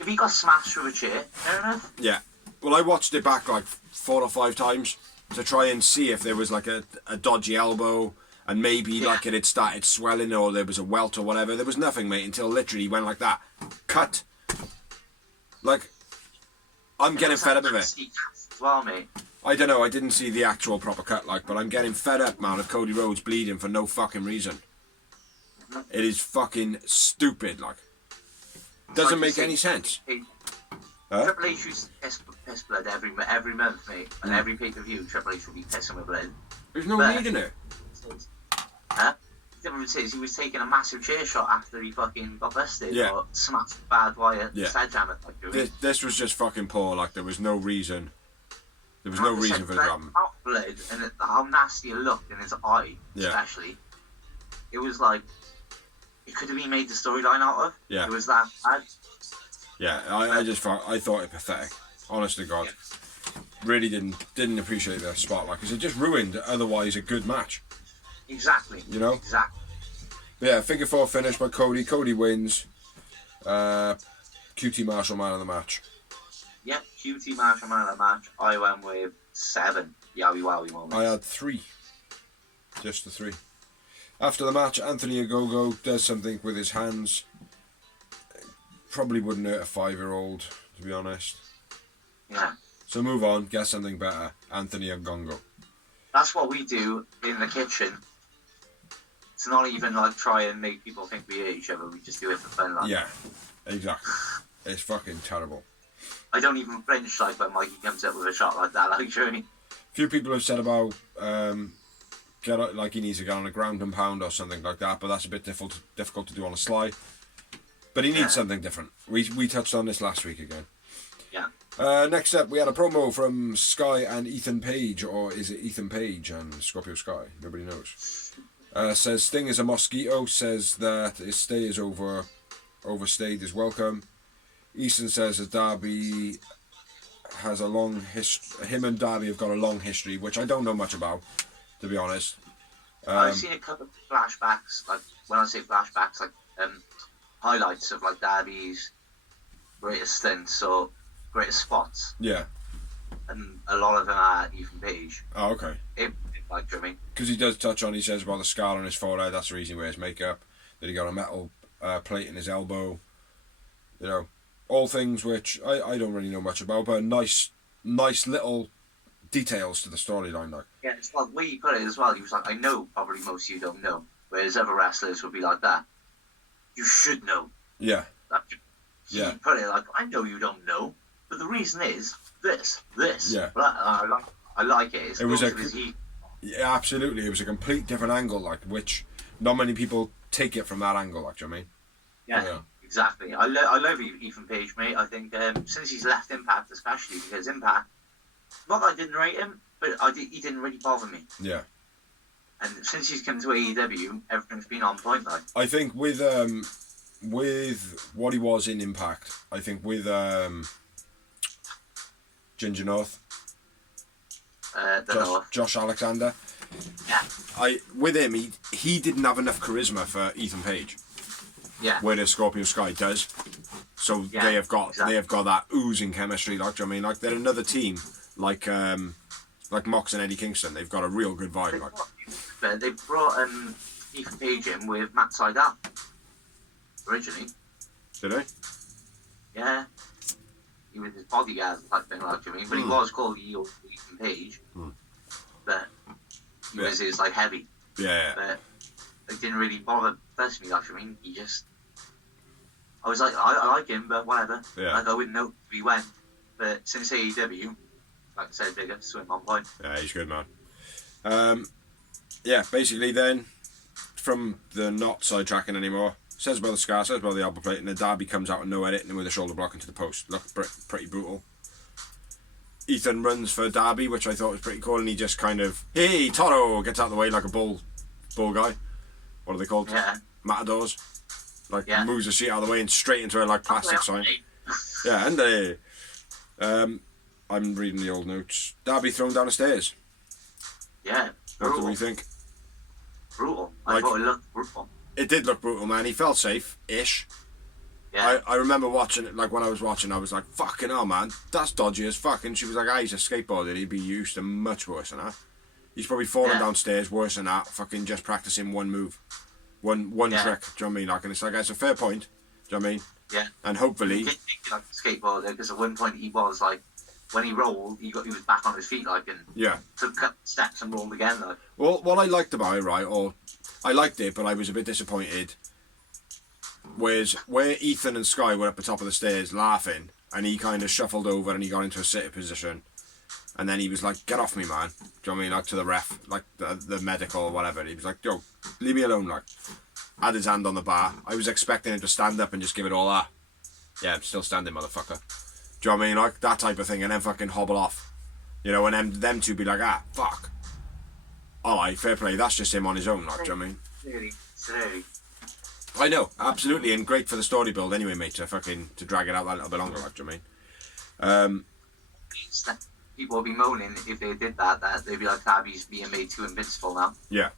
if he got smashed with a chair, fair enough. Yeah. Well, I watched it back like 4 or 5 times to try and see if there was like a dodgy elbow and maybe like it had started swelling or there was a welt or whatever. There was nothing, mate, until literally he went like that. Cut. Like, I'm getting fed up of it. As well, mate. I don't know, I didn't see the actual proper cut, like, but I'm getting fed up, man, of Cody Rhodes bleeding for no fucking reason. It is fucking stupid, like. Doesn't make any sense. Triple H used to piss blood every month, mate. And every pay-per-view, Triple H would be pissing with blood. There's no need in it. Huh? The difference is he was taking a massive chair shot after he fucking got busted or smashed the bad wire sledgehammer. This was just fucking poor. Like, there was no reason. There was no reason for the drama. Blood and how nasty it looked in his eye, especially. It was like it could have been made the storyline out of. Yeah. It was that bad. Yeah, I thought it pathetic. Honest to God, really didn't appreciate the spotlight because it just ruined otherwise a good match. Exactly. You know. Exactly. But yeah, figure 4 finish by Cody. Cody wins. QT Marshall man of the match. Yep, QT Marshall man of the match. I went with 7 yowie wowie moments. I had 3. Just the 3. After the match, Anthony Ogogo does something with his hands. Probably wouldn't hurt a 5-year-old, to be honest. Yeah. So move on, get something better. Anthony Ogogo. That's what we do in the kitchen. It's not even like try and make people think we hate each other. We just do it for fun. Like. Yeah, exactly. It's fucking terrible. I don't even flinch like when Mikey comes up with a shot like that. Like, Johnny. Few people have said about he needs to get on a ground and pound or something like that, but that's a bit difficult to do on a slide. But he needs something different. We touched on this last week again. Yeah. Next up, we had a promo from Sky and Ethan Page, or is it Ethan Page and Scorpio Sky? Nobody knows. Says Sting is a mosquito. Says that his stay is overstayed is welcome. Easton says that Darby has a long history. Him and Darby have got a long history, which I don't know much about, to be honest. I've seen a couple of flashbacks. Like when I say flashbacks, like highlights of like Darby's greatest stints or greatest spots. Yeah. And a lot of them are Ethan Page. Oh, okay. Like Jimmy. Because he does touch on, he says about the scar on his forehead, that's the reason he wears makeup, that he got a metal plate in his elbow. You know, all things which I don't really know much about, but nice little details to the storyline. Like. Yeah, it's like the way he put it as well. He was like, I know probably most of you don't know, whereas other wrestlers would be like that. You should know. Yeah. He put it like, I know you don't know, but the reason is this. Yeah. I like it. It was yeah, absolutely. It was a complete different angle, like, which not many people take it from that angle, like, do you know what I mean? Yeah. Exactly. I love Ethan Page, mate. I think since he's left Impact, especially because Impact, not that I didn't rate him, but he didn't really bother me. Yeah. And since he's come to AEW, everything's been on point. Like I think with what he was in Impact, I think with Ginger North, Josh Alexander. Yeah. With him, he didn't have enough charisma for Ethan Page. Yeah. Whereas Scorpio Sky does. So they have got that oozing chemistry, like, do you know what I mean? Like they're another team, like Mox and Eddie Kingston. They've got a real good vibe. They brought Ethan Page in with Matt Sydal originally. Did they? Yeah. He was his bodyguard type thing, like, do you know what I mean? But he was called Ethan Page. But he was his like heavy. Yeah. But it didn't really bother me, like, I mean, I was like, I like him, but whatever. Yeah. Like, I wouldn't know if he went. But since AEW, like I said, bigger, swim on point. Yeah, he's good, man. Yeah, basically then, from the not sidetracking anymore, says about the scar, says about the elbow plate, and then Darby comes out with no edit and with a shoulder block into the post. Looked pretty brutal. Ethan runs for Darby, which I thought was pretty cool, and he just kind of, hey, Toro, gets out of the way like a bull guy. What are they called? Yeah. Matadors. Like, moves the sheet out of the way and straight into a, like, plastic sign. Yeah, and I'm reading the old notes. Darby thrown down the stairs. Yeah. What do we think? Brutal. I thought it looked brutal. It did look brutal, man. He felt safe-ish. Yeah. I remember watching it, like, when I was watching, I was like, fucking hell, man. That's dodgy as fuck. And she was like, he's a skateboarder. He'd be used to much worse than that. He's probably fallen downstairs worse than that, fucking just practicing one move. One trick, do you know what I mean? Like, and it's like, it's a fair point, do you know what I mean? Yeah. And hopefully... He did think like a skateboarder, because at one point he was, like, when he rolled, he was back on his feet, like, and took a couple steps and rolled again, like. Well, what I liked about it, right, or I liked it, but I was a bit disappointed. Whereas where Ethan and Sky were up the top of the stairs laughing, and he kind of shuffled over and he got into a sit position, and then he was like, "Get off me, man." Do you know what I mean? Like to the ref, like the medical or whatever. He was like, "Yo, leave me alone." Like, had his hand on the bar. I was expecting him to stand up and just give it all that. Yeah, I'm still standing, motherfucker. Do you know what I mean? Like that type of thing, and then fucking hobble off. You know, and them two be like, "Ah, fuck." Alright, fair play. That's just him on his own, like. Do you know what I mean? Silly. I know, absolutely, and great for the story build anyway, mate, to drag it out that little bit longer, like, do you know what I mean? People would be moaning if they did that they'd be like, Darby's being made too invincible now. Yeah.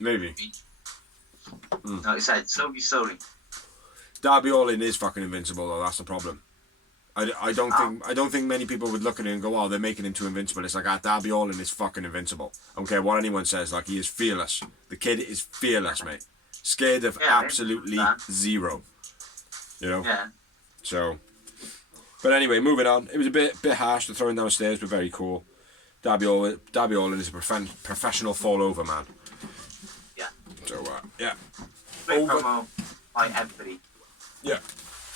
Maybe. Like I said, slowly. Darby Allin is fucking invincible, though, that's the problem. I don't think many people would look at it and go, "Oh, they're making him too invincible." It's like, Darby Allin is fucking invincible. I don't care what anyone says, like, he is fearless. The kid is fearless, mate. Scared of absolutely zero. You know? Yeah. So, but anyway, moving on. It was a bit harsh to throw him downstairs, but very cool. Darby Allin is a professional fall over man. Yeah. So, yeah. Great promo by everybody. Yeah.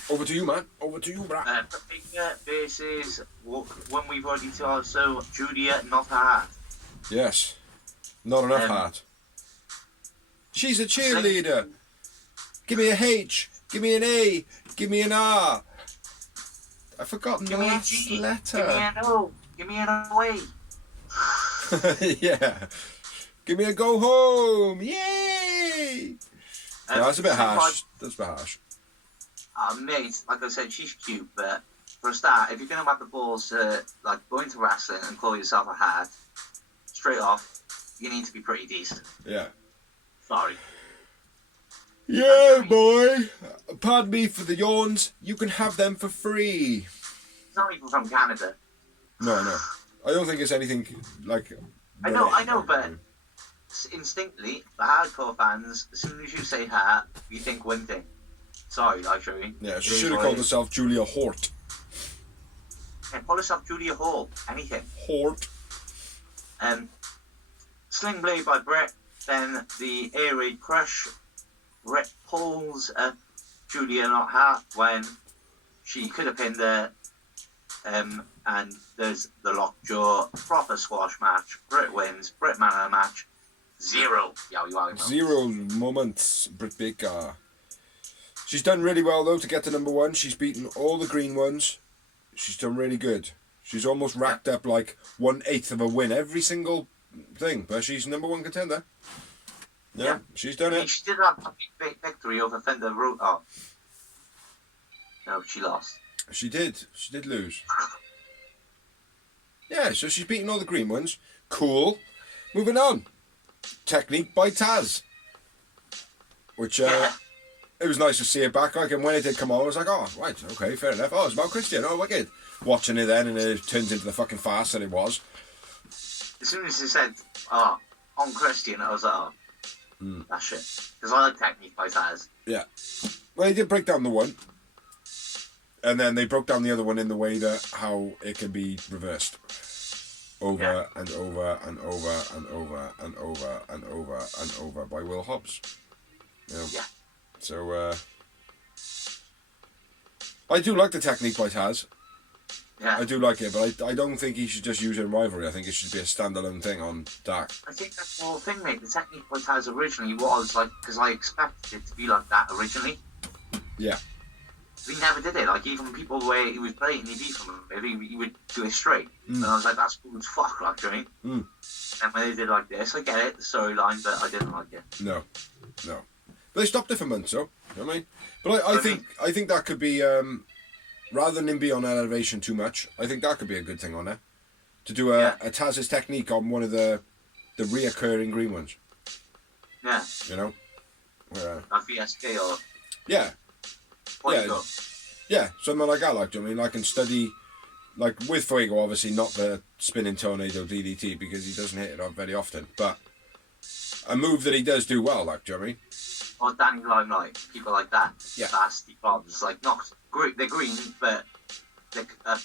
Over to you, man. Over to you, bro. Paprika versus one we've already told, so Judy, not her heart. Yes. Not enough heart. She's a cheerleader. Give me a H. Give me an A. Give me an R. I've forgotten the last letter. Give me an O. Give me an O. Yeah. Give me a go home. Yay. No, that's a bit harsh. That's a bit harsh. Mate, like I said, she's cute, but for a start, if you're going to have the balls to like go into wrestling and call yourself a heart, straight off, you need to be pretty decent. Yeah. Sorry. Yeah, boy. Pardon me for the yawns. You can have them for free. It's not even from Canada. No. I don't think it's anything like... I know, but instinctively, the hardcore fans, as soon as you say heart, you think one thing. Sorry, actually. Yeah, she should have called herself Julia Hort. Yeah, call herself Julia Hall. Anything. Hort. Sling Blade by Brett. Then the air raid crush. Brett pulls Julia not Hart when she could have pinned her. And there's the lockjaw. Proper squash match. Brett wins. Brett man of the match. 0. Zero moments, Britt Baker. She's done really well, though, to get to number 1. She's beaten all the green ones. She's done really good. She's almost racked up like 1/8 of a win every single thing, but she's number 1 contender. Yeah, she's done it. She did have a big victory over Thunderosa. Oh. No, she lost. She did. She did lose. Yeah, so she's beaten all the green ones. Cool. Moving on. Technique by Taz. Which, it was nice to see it back. Like, and when it did come on, I was like, oh, right, okay, fair enough. Oh, it's about Christian. Oh, wicked. Watching it then, and it turns into the fucking farce that it was. As soon as he said, oh, on Christian, I was like, oh, that's shit. Because I like Technique by Taz. Yeah. Well, they did break down the one. And then they broke down the other one in the way that how it can be reversed. Over and over and over and over and over and over and over by Will Hobbs. You know? Yeah. So, I do like the Technique by Taz. Yeah. I do like it, but I don't think he should just use it in rivalry. I think it should be a standalone thing on Dark. I think that's the whole thing, mate. The Technique by Taz originally was like, because I expected it to be like that originally. Yeah. He never did it. Like, even people where he was blatantly beat from him, he would do it straight. And I was like, that's cool as fuck, like, do you know what I mean? And when they did like this, I get it, the storyline, but I didn't like it. No. But they stopped it for months, though. You know what I mean? But I think that could be, rather than him be on elevation too much, I think that could be a good thing on there. To do a Taz's technique on one of the reoccurring green ones. Yeah. You know? Where, like VSK or... Yeah. Fuego. Yeah, something like that, like, do you know what I mean? Like, and study, like, with Fuego, obviously, not the spinning tornado DDT, because he doesn't hit it on very often, but a move that he does do well, like, do you know what I mean? Or Danny Limelight, people like that. Yeah. Nasty bombs, like, not, they're green, but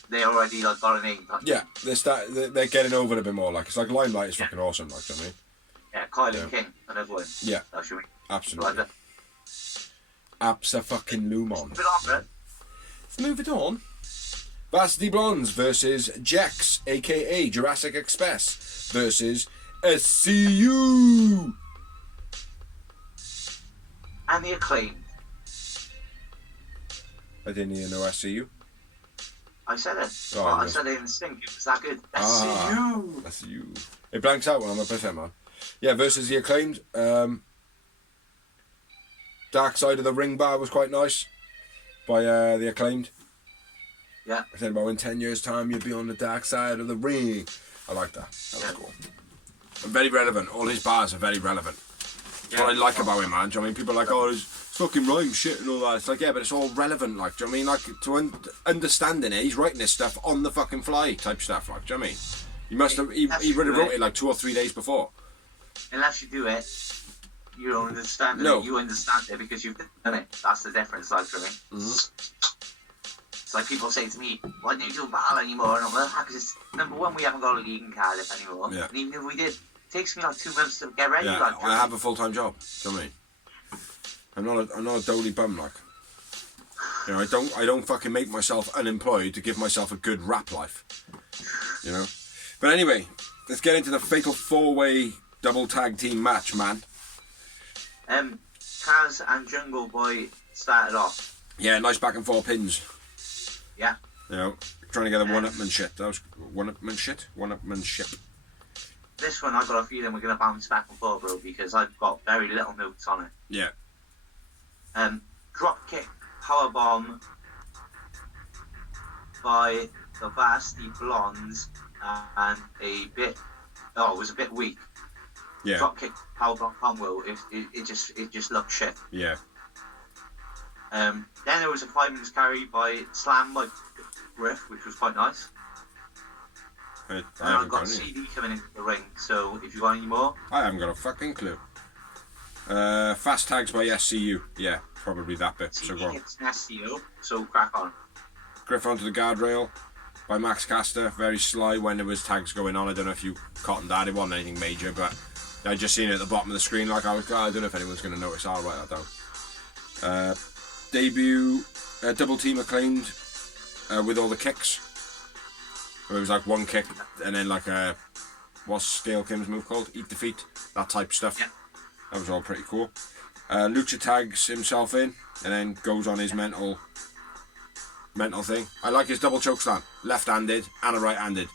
they already, like, got a name. Like, yeah, they're getting over it a bit more, like, it's like Limelight is fucking awesome, like, do you know what I mean? Yeah, Kyle and King, another one. Yeah, Actually. absolutely. Like Absa-fucking-lumon. Move it on, Brett. Let's move it on. Varsity Blondes versus Jex, a.k.a. Jurassic Express, versus SCU. And the Acclaimed. I didn't even know SCU. I said it. Oh, well, I yes. said it in sync. It was that good. Ah. SCU. SCU. It blanks out when I'm up with him, man. Yeah, versus the Acclaimed. Dark Side of the Ring bar was quite nice by the Acclaimed. Yeah. I said about in 10 years' time you'll be on the dark side of the ring. I like that. That was cool. And very relevant. All his bars are very relevant. That's what I like about him, man. Do you know what I mean? People are like, oh, it's fucking rhyme shit and all that. It's like, yeah, but it's all relevant. Like, do you know what I mean? Like, to understanding it, he's writing this stuff on the fucking fly type stuff. Like, do you know what I mean? He must have. He would have wrote it like 2 or 3 days before. Unless you do it, you don't understand it. No. You understand it because you've done it. That's the difference, like, for me. It's like people say to me, why don't you do battle anymore? And I'm like, because number one, we haven't got a league in Cardiff anymore. Yeah. And even if we did, it takes me like 2 months to get ready. Yeah, like, I have a full-time job. Do you know what I mean? I'm not a dolly bum, like. You know, I don't fucking make myself unemployed to give myself a good rap life. You know? But anyway, let's get into the fatal 4-way double tag team match, man. Kaz and Jungle Boy started off. Yeah, nice back and forth pins. Yeah. You know, trying to get a one-upmanship. That was one-upmanship. This one, I've got a feeling we're going to bounce back and forth, bro, because I've got very little notes on it. Yeah. Drop kick powerbomb by the Varsity Blondes and it was a bit weak. Yeah. Drop kick powerbomb combo. It just looked shit. Yeah. Then there was a 5-minute carry by Slam by Griff, which was quite nice. I And haven't I've got got any. CD coming into the ring, so if you got any more. I haven't got a fucking clue. Fast tags by SCU. Yeah, probably that bit. So CD go on. hits an SCO, so crack on. Griff onto the guardrail by Max Caster. Very sly when there was tags going on. I don't know if you cottoned that. It wasn't anything major, but I just seen it at the bottom of the screen. Like I don't know if anyone's going to notice. I'll write that down. Debut double team Acclaimed with all the kicks. It was like one kick and then like what's Scale Kim's move called? Eat the feet. That type of stuff. Yeah. That was all pretty cool. Lucha tags himself in and then goes on his mental thing. I like his double choke slam. Left-handed and a right-handed.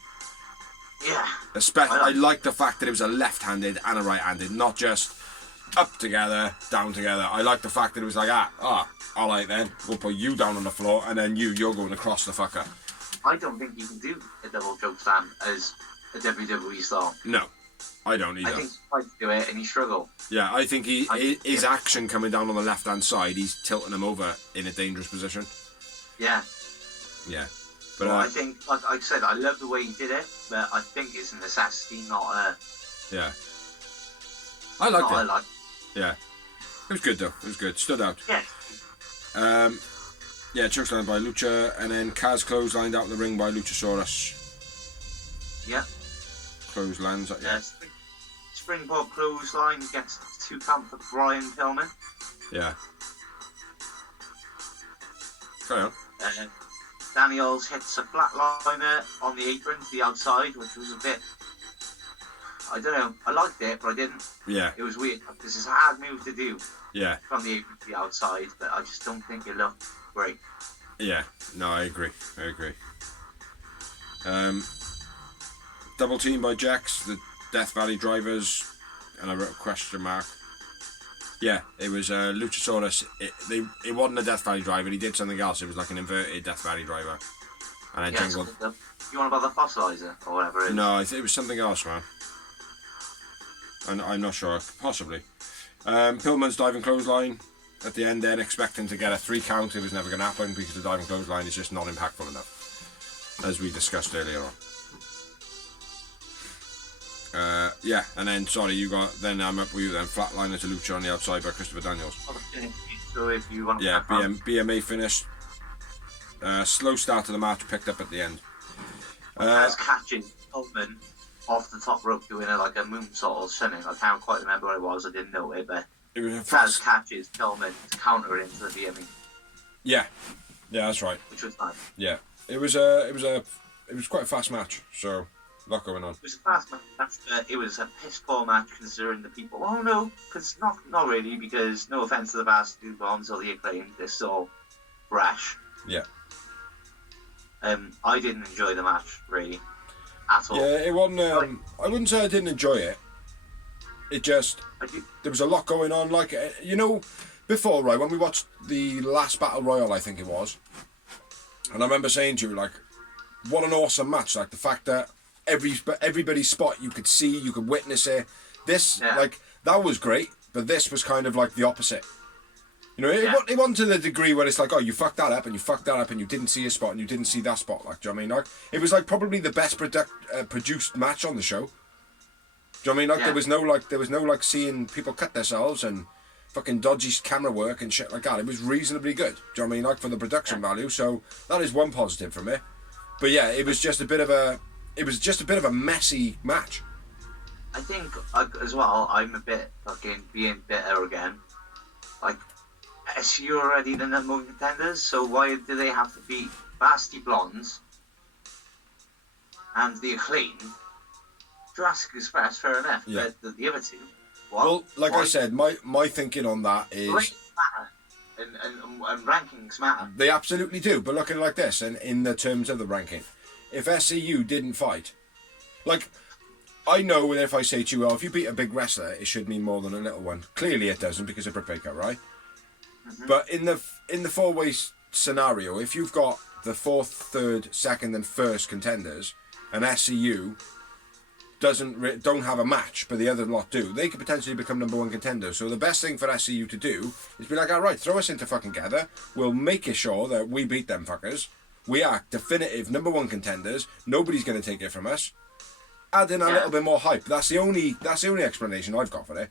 Yeah. I like the fact that it was a left-handed and a right-handed, not just up together, down together. I like the fact that it was like, alright then, we'll put you down on the floor and then you're going across the fucker. I don't think you can do a double choke slam as a WWE star. No, I don't either. I think he tried to do it and he struggled. Yeah, I think his action coming down on the left-hand side, he's tilting him over in a dangerous position. Yeah. Yeah. But I think, like I said, I love the way he did it, but I think it's a necessity, not a... Yeah. I liked it. I like. Yeah. It was good though. It was good. Stood out. Yeah. Yeah, chokeslam by Lucha, and then Kaz clotheslined out in the ring by Luchasaurus. Yeah. Clotheslines. Yeah. Springboard clothesline gets 2 count for Brian Pillman. Yeah. Carry on. Daniels hits a flatliner on the apron to the outside, which was a bit... I don't know. I liked it, but I didn't. Yeah. It was weird. This is a hard move to do. Yeah. From the apron to the outside, but I just don't think it looked great. Yeah. No, I agree. Double team by Jax, the Death Valley drivers, and I wrote a question mark. Yeah, it was Luchasaurus. It wasn't a Death Valley driver. He did something else. It was like an inverted Death Valley driver. And then Jungle. You want about the fossilizer or whatever it is? No, it was something else, man. I'm not sure. Possibly. Pillman's diving clothesline at the end, then expecting to get a 3 count. It was never going to happen because the diving clothesline is just not impactful enough, as we discussed earlier on. Yeah, and then then I'm up with you then. Flatliner to Lucha on the outside by Christopher Daniels. So if you want to BMA finished. Slow start to the match, picked up at the end. As catching Pillman off the top rope doing a moonsault or something. I can't quite remember what it was. I didn't know it, but It was a Taz fast. catches Pillman to counter it into the DME, Yeah, that's right. which was nice. Yeah, it was quite a fast match. So a lot going on. It was a fast match, but it was a piss poor match considering the people. Oh no, because not really, because no offense to the Bastard Bombs or the Acclaimed, they're still brash. Yeah. I didn't enjoy the match really at all. Yeah, it wasn't. I wouldn't say I didn't enjoy it. It just there was a lot going on. Like before, right, when we watched the last Battle Royal, I think it was, and I remember saying to you, like, what an awesome match! Like the fact that everybody's spot you could see, you could witness it. This like that was great, but this was kind of like the opposite. It wasn't to the degree where it's like, oh, you fucked that up and you fucked that up and you didn't see a spot and you didn't see that spot. Like, do you know what I mean? Like, it was like probably the best produced match on the show. Do you know what I mean? Like, there was no like seeing people cut themselves and fucking dodgy camera work and shit like that. It was reasonably good. Do you know what I mean? Like, for the production value. So that is one positive from it. But yeah, it was just a bit of a messy match. I think as well, I'm a bit fucking being bitter again. Like, SU are already the number one contenders, so why do they have to beat Basti Blondes and the Acclaimed? Jurassic Express, fair enough, but the other two, what? Well, like I said, my thinking on that is... matter, and rankings matter. They absolutely do, but look at it like this, and in the terms of the ranking, if SCU didn't fight, like, I know that if I say to you, well, if you beat a big wrestler, it should mean more than a little one. Clearly it doesn't because of Britt Baker, right? Mm-hmm. But in the four-way scenario, if you've got the fourth, third, second, and first contenders, and SCU don't have a match, but the other lot do, they could potentially become number one contenders. So the best thing for SCU to do is be like, all right, throw us into fucking together. We'll make it sure that we beat them fuckers. We are definitive number one contenders. Nobody's going to take it from us. Add in a little bit more hype. That's the only explanation I've got for it.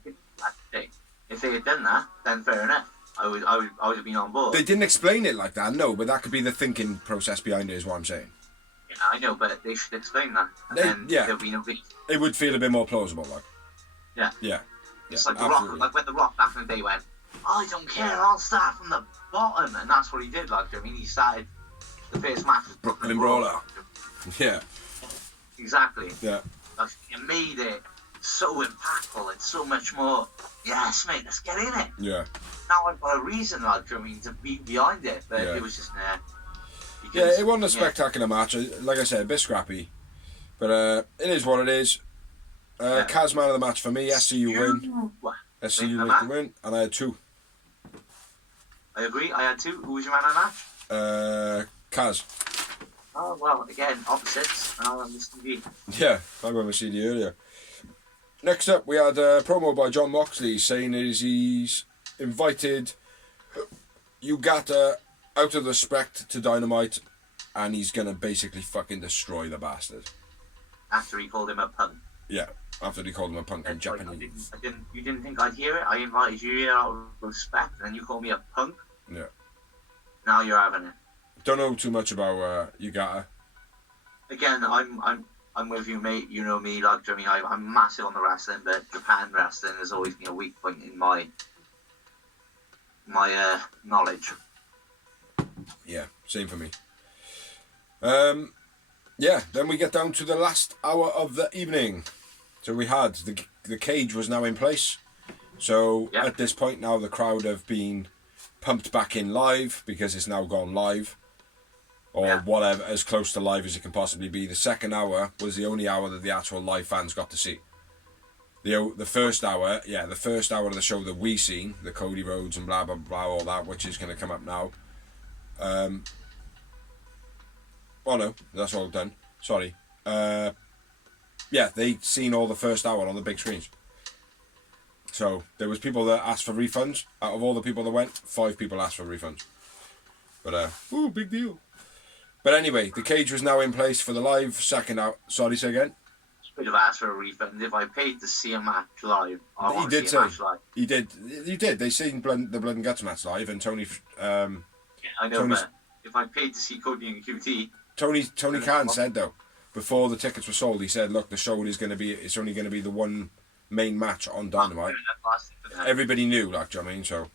If they had done that, then fair enough. I would have been on board. They didn't explain it like that, no, but that could be the thinking process behind it, is what I'm saying. Yeah, I know, but they should explain that. And then there'll be no beat. It would feel a bit more plausible, like. Yeah. It's like The Rock, like when The Rock back in the day went, I don't care, I'll start from the bottom, and that's what he did. Like, I mean, he started the first match was Brooklyn Brawler. Yeah. Exactly. Yeah. Like, you made it so impactful and so much more. Yes, mate, let's get in it. Yeah. Now I've got a reason, like, I mean, to be behind it, but it was just Yeah, it wasn't a spectacular match. Like I said, a bit scrappy, but it is what it is. Kaz man of the match for me. SCU win. SCU with the win, and I had two. I agree. I had two. Who was your man of the match? Kaz. Oh well, again opposites. And I'll listen to you. Yeah, I went with CD earlier. Next up, we had a promo by John Moxley saying he's invited Yugata out of respect to Dynamite, and he's gonna basically fucking destroy the bastard. After he called him a punk. Yeah, after he called him a punk in Japanese. You didn't think I'd hear it? I invited you here out of respect, and you called me a punk? Yeah. Now you're having it. Don't know too much about Yugata. Again, I'm with you, mate. You know me, like, I mean, I'm massive on the wrestling, but Japan wrestling has always been a weak point in my knowledge. Yeah, same for me. Then we get down to the last hour of the evening. So we had the cage was now in place. So at this point now the crowd have been pumped back in live because it's now gone live. Or whatever, as close to live as it can possibly be. The second hour was the only hour that the actual live fans got to see. The first hour of the show that we seen, the Cody Rhodes and blah blah blah, all that, which is going to come up now. Oh no, that's all done. Sorry. They seen all the first hour on the big screens. So there was people that asked for refunds. Out of all the people that went, 5 people asked for refunds. But big deal. But anyway, the cage was now in place for the live second hour. Sorry, say again. Should have asked for a refund. If I paid to see a match live, I want to see a match live. He did. You did. They seen the Blood and Guts match live, and Tony. I know, but if I paid to see Cody and QT. Tony Khan said though, before the tickets were sold, he said, "Look, the show is going to be. It's only going to be the one main match on Dynamite. Everybody knew, like, do you know what I mean? So,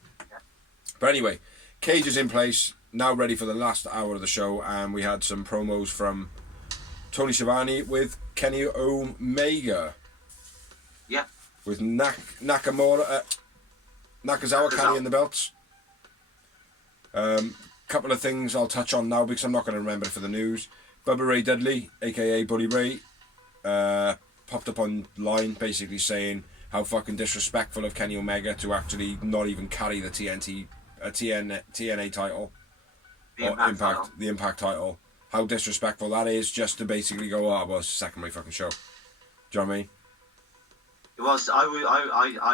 but anyway, cage is in place, now ready for the last hour of the show, and we had some promos from Tony Schiavone with Kenny Omega. Yeah. With Nakazawa carrying the belts. Couple of things I'll touch on now because I'm not going to remember for the news. Bubba Ray Dudley, aka Buddy Ray, popped up online basically saying how fucking disrespectful of Kenny Omega to actually not even carry the TNA title. The Impact title. How disrespectful that is, just to basically go, oh, well, it's the second fucking show. Do you know what I mean? It was. I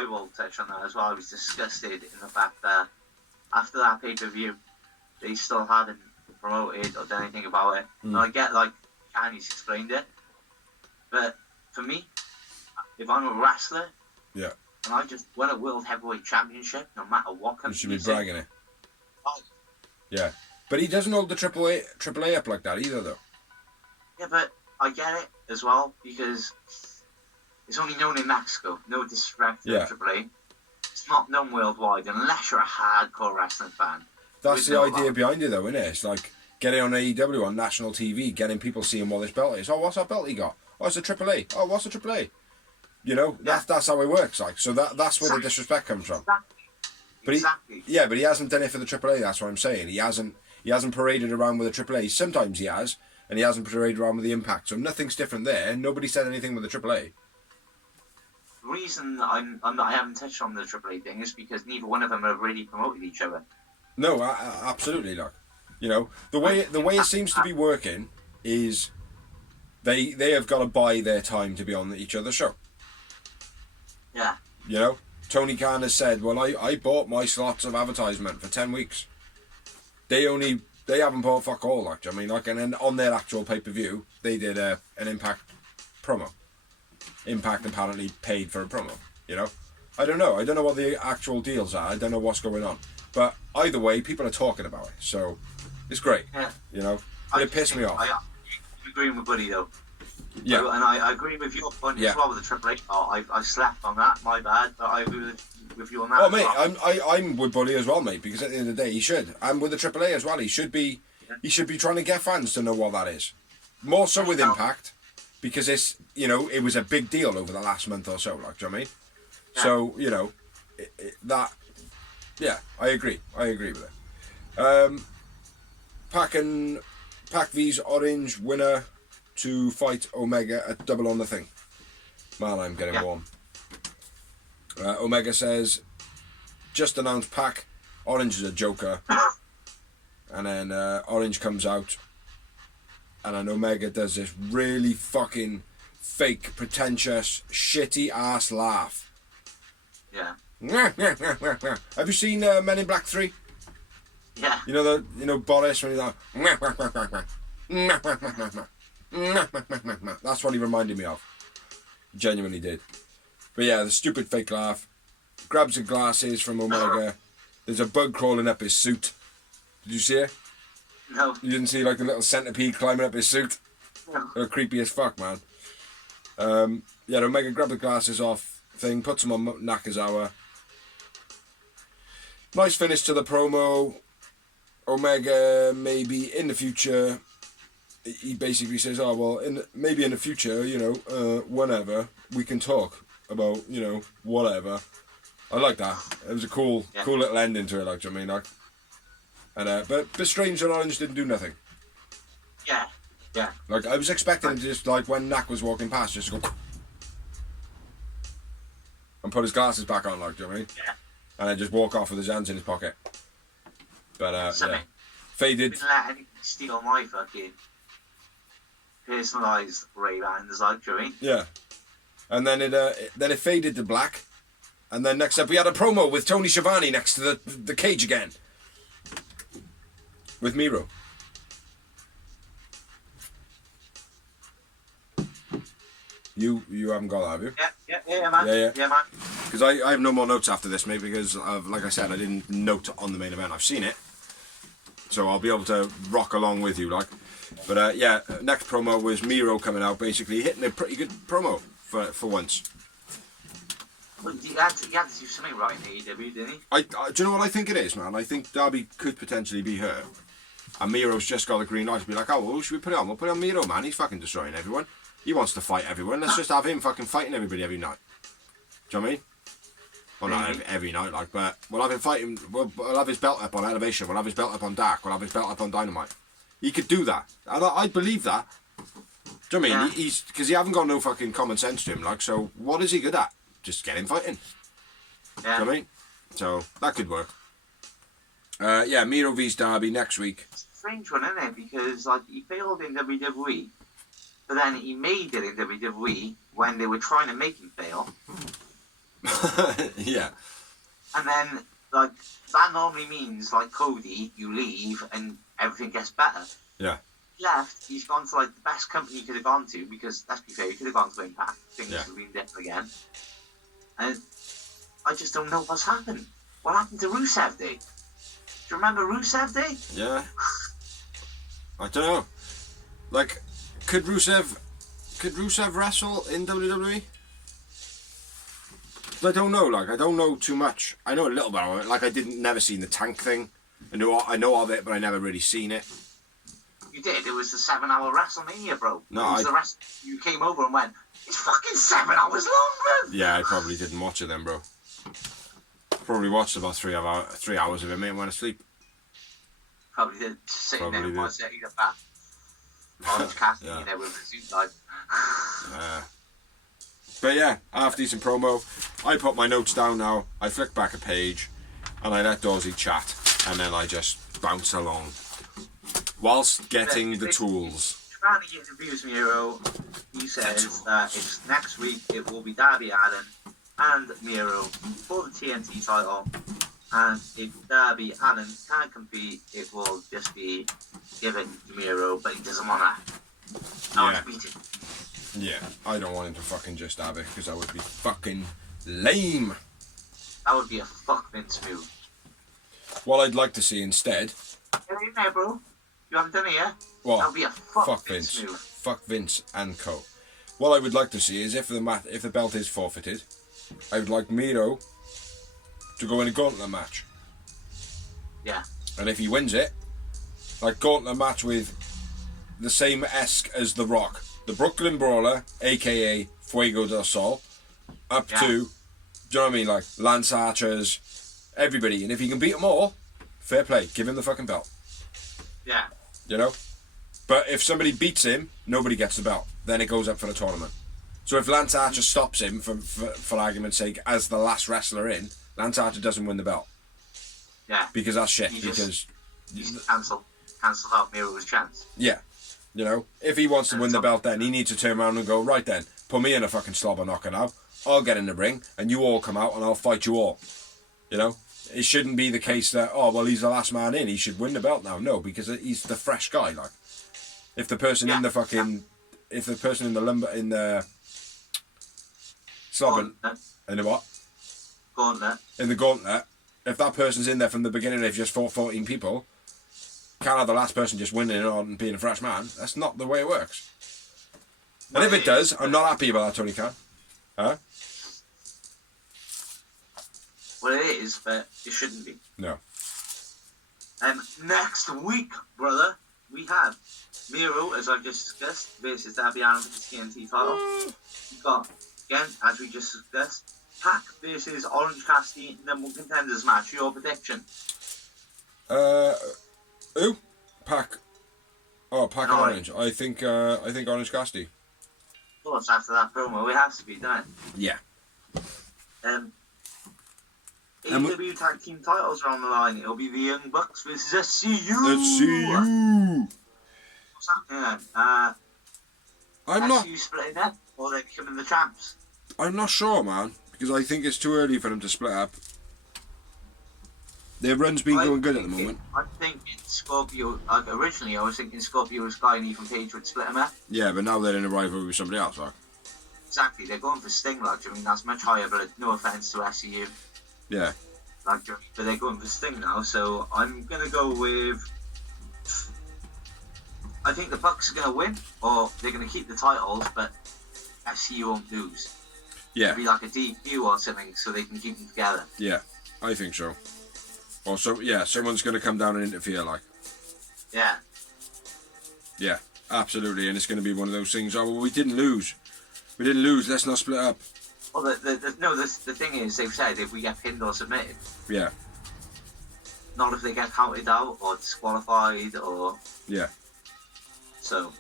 will touch on that as well. I was disgusted in the fact that after that pay-per-view, they still hadn't promoted or done anything about it. And I get, like, Kenny's explained it, but for me, if I'm a wrestler, yeah, and I just win a World Heavyweight Championship, no matter what company, you should be bragging it. Yeah, but he doesn't hold the AAA up like that either, though. Yeah, but I get it as well because it's only known in Mexico. No disrespect to AAA. It's not known worldwide unless you're a hardcore wrestling fan. That's the idea behind it, though, isn't it? It's like getting on AEW on national TV, getting people seeing what this belt is. Oh, what's that belt he got? Oh, it's a AAA. Oh, what's a AAA? You know, that's how it works. Like, so that's where the disrespect comes from. Exactly. But he hasn't done it for the AAA. That's what I'm saying. He hasn't paraded around with the AAA. Sometimes he has, and he hasn't paraded around with the Impact. So nothing's different there. Nobody said anything with the AAA. The reason I haven't touched on the AAA thing is because neither one of them have really promoted each other. No, absolutely not. You know, the way it seems to be working is they have got to buy their time to be on each other's show. Yeah. You know, Tony Khan has said, well, I bought my slots of advertisement for 10 weeks. They haven't bought fuck all, like, I mean, like, and then on their actual pay-per-view, they did an Impact promo. Impact apparently paid for a promo, you know? I don't know what the actual deals are. I don't know what's going on. But either way, people are talking about it, so it's great. Yeah. You know, but it pissed me off. I agree with Buddy though. Yeah. And I agree with your point as well with the AAA. Oh, I slept on that. My bad. But I agree with you on that. Oh, mate, I'm with Buddy as well, mate. Because at the end of the day, he should. I'm with the AAA as well. He should be trying to get fans to know what that is. More so with Impact, because it's, you know, it was a big deal over the last month or so. Like, do you know what I mean? Yeah. So, you know, that. Yeah, I agree with it. Pac V's Orange winner to fight Omega at Double on the Thing. Man, I'm getting warm. Omega says, just announced Pac. Orange is a joker. And then Orange comes out. And then Omega does this really fucking fake, pretentious, shitty ass laugh. Yeah. Have you seen Men in Black 3? Yeah. You know Boris when he's like, that's what he reminded me of. Genuinely did. But yeah, the stupid fake laugh. Grabs the glasses from Omega. There's a bug crawling up his suit. Did you see it? No. You didn't see like a little centipede climbing up his suit? No. They're creepy as fuck, man. Yeah, Omega grabbed the glasses off thing, puts them on Nakazawa. Nice finish to the promo. Omega, maybe in the future, he basically says, oh, well, maybe in the future, you know, whenever, we can talk about, you know, whatever. I like that. It was a cool little ending to it, like, do you know what I mean? Like, and, but Strange and Orange didn't do nothing. Yeah, yeah. Like, I was expecting him to just, like, when Nak was walking past, just to go, and put his glasses back on, like, do you know what I mean? Yeah. And then just walk off with his hands in his pocket. But, yeah. Faded. Didn't let anything steal my fucking personalised Ray-Bans, like, do you know what I mean? Yeah. And then it faded to black. And then next up we had a promo with Tony Schiavone next to the cage again. With Miro. You haven't got that, have you? Yeah, man. Yeah, man. Because I have no more notes after this, mate, because, like I said, I didn't note on the main event. I've seen it. So I'll be able to rock along with you, like. But, yeah, next promo was Miro coming out, basically hitting a pretty good promo for once. Well, he had to do something right in AEW, didn't he? Do you know what I think it is, man? I think Darby could potentially be hurt. And Miro's just got the green light to be like, oh, well, who should we put it on? We'll put it on Miro, man. He's fucking destroying everyone. He wants to fight everyone. Let's just have him fucking fighting everybody every night. Do you know what I mean? Well, not every night, like, but we'll have him fighting. We'll have his belt up on Elevation. We'll have his belt up on Dark. We'll have his belt up on Dynamite. He could do that. And I believe that. Do you know what I mean? He's because he haven't got no fucking common sense to him, like, so what is he good at? Just get him fighting. Yeah. Do you know what I mean? So that could work. Yeah, Miro vs Darby next week. It's a strange one, isn't it? Because like he failed in WWE, but then he made it in WWE when they were trying to make him fail. Yeah. And then like that normally means like Cody, you leave and everything gets better. Yeah. He left. He's gone to like the best company he could have gone to because let's be fair, he could have gone to Impact. Things would have been different again. And I just don't know what's happened. What happened to Rusev Day? Do you remember Rusev Day? Yeah. I don't know. Like, could Rusev wrestle in WWE? I don't know. Like, I don't know too much. I know a little bit of it. Like, I never seen the tank thing. I know of it, but I never really seen it. You did. It was the 7-hour WrestleMania, bro. No, you came over and went, it's fucking 7 hours long, bro. Yeah, I probably didn't watch it then, bro. Probably watched about 3 hours of it, mate, and went to sleep. Probably did. Just sitting there while setting up that orange Cassidy there with the suit like. But yeah, half decent promo. I put my notes down now. I flick back a page, and I let Dorsey chat, and then I just bounce along whilst getting the tools. Trying to interviews Miro. He says that if next week it will be Darby Allin and Miro for the TNT title, and if Darby Allin can't compete, it will just be given to Miro, but he doesn't want that. I want to beat him. Yeah, I don't want him to fucking just have it because that would be fucking lame. That would be a fuck Vince move. What I'd like to see instead. Get in there, bro. You haven't done it yet? What? That would be a fuck Vince move. Fuck Vince and co. What I would like to see is if the belt is forfeited, I would like Miro to go in a gauntlet match. Yeah. And if he wins it, like gauntlet match with the same esque as The Rock. The Brooklyn Brawler, aka Fuego del Sol, up to, do you know what I mean? Like Lance Archers, everybody. And if he can beat them all, fair play. Give him the fucking belt. Yeah. You know? But if somebody beats him, nobody gets the belt. Then it goes up for the tournament. So if Lance Archer stops him, for argument's sake, as the last wrestler in, Lance Archer doesn't win the belt. Yeah. Because that's shit. You cancelled out Miro's chance. Yeah. You know, if he wants to win the belt, then he needs to turn around and go, right then, put me in a fucking slobber knocker now. I'll get in the ring, and you all come out, and I'll fight you all. You know? It shouldn't be the case that, oh, well, he's the last man in, he should win the belt now. No, because he's the fresh guy, like. If the person in the fucking... If the person in the slobber... In the what? Gauntlet. In the gauntlet, if that person's in there from the beginning, they've just fought 14 people... Can't have the last person just winning on being a fresh man. That's not the way it works. And if it does, I'm not happy about that, Tony Khan. Huh? Well, it is, but it shouldn't be. No. Next week, brother, we have Miro, as I've just discussed, versus Darby Allin for the TNT title. We've got, again, as we just discussed, Pac versus Orange Cassidy, number one contenders match. Your prediction? Who? Pac. Oh, Pac and Orange. I think Orange Cassidy. Of course, after that promo, it has to be, doesn't it? Yeah. AEW tag team titles are on the line. It'll be the Young Bucks versus SCU. SCU. What's happening then? I'm SCU not. splitting up, or are they becoming the champs? I'm not sure, man, because I think it's too early for them to split up. Their run's been going good at the moment. I'm thinking Scorpio. Like originally, I was thinking Scorpio, Sky, and Ethan Page would split them up. Yeah, but now they're in a rivalry with somebody else, like. Exactly, they're going for Sting, like. I mean, that's much higher, but no offense to SCU. Yeah. Like, but they're going for Sting now, so I'm gonna go with. I think the Bucks are gonna win, or they're gonna keep the titles, but SCU won't lose. Yeah. To be like a DQ or something, so they can keep them together. Yeah, I think so. Or someone's going to come down and interfere, like. Yeah. Yeah, absolutely, and it's going to be one of those things. Oh, well, we didn't lose. We didn't lose. Let's not split up. Well, the thing is, they've said if we get pinned or submitted. Yeah. Not if they get counted out or disqualified or. Yeah. So.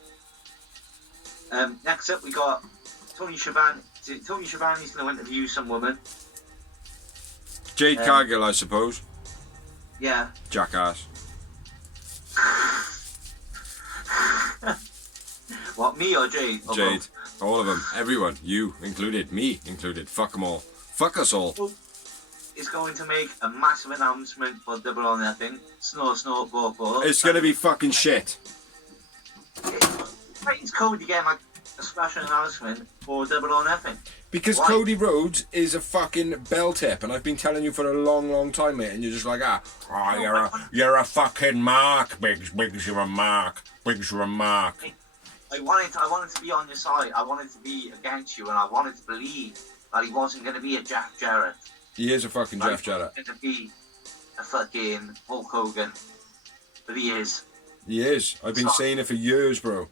Next up, we got Tony Schiavone. Tony Schiavone's going to interview some woman. Jade Cargill, I suppose. Yeah. Jackass. What, me or Jade? Or Jade. both? All of them. Everyone. You included. Me included. Fuck them all. Fuck us all. Is going to make a massive announcement for Double or Nothing. Snore, go. It's going to be fucking shit. It's Cody getting like a special announcement for Double or Nothing. Because Why? Cody Rhodes is a fucking bell tip, and I've been telling you for a long time, mate, and you're just like, you're a fucking mark, Biggs, you're a mark, Biggs, you're a mark. I wanted to be on your side. I wanted to be against you, and I wanted to believe that he wasn't going to be a Jeff Jarrett. He is a fucking Jeff Jarrett. He wasn't going to be a fucking Hulk Hogan, but he is. He is. I've been saying it for years, bro.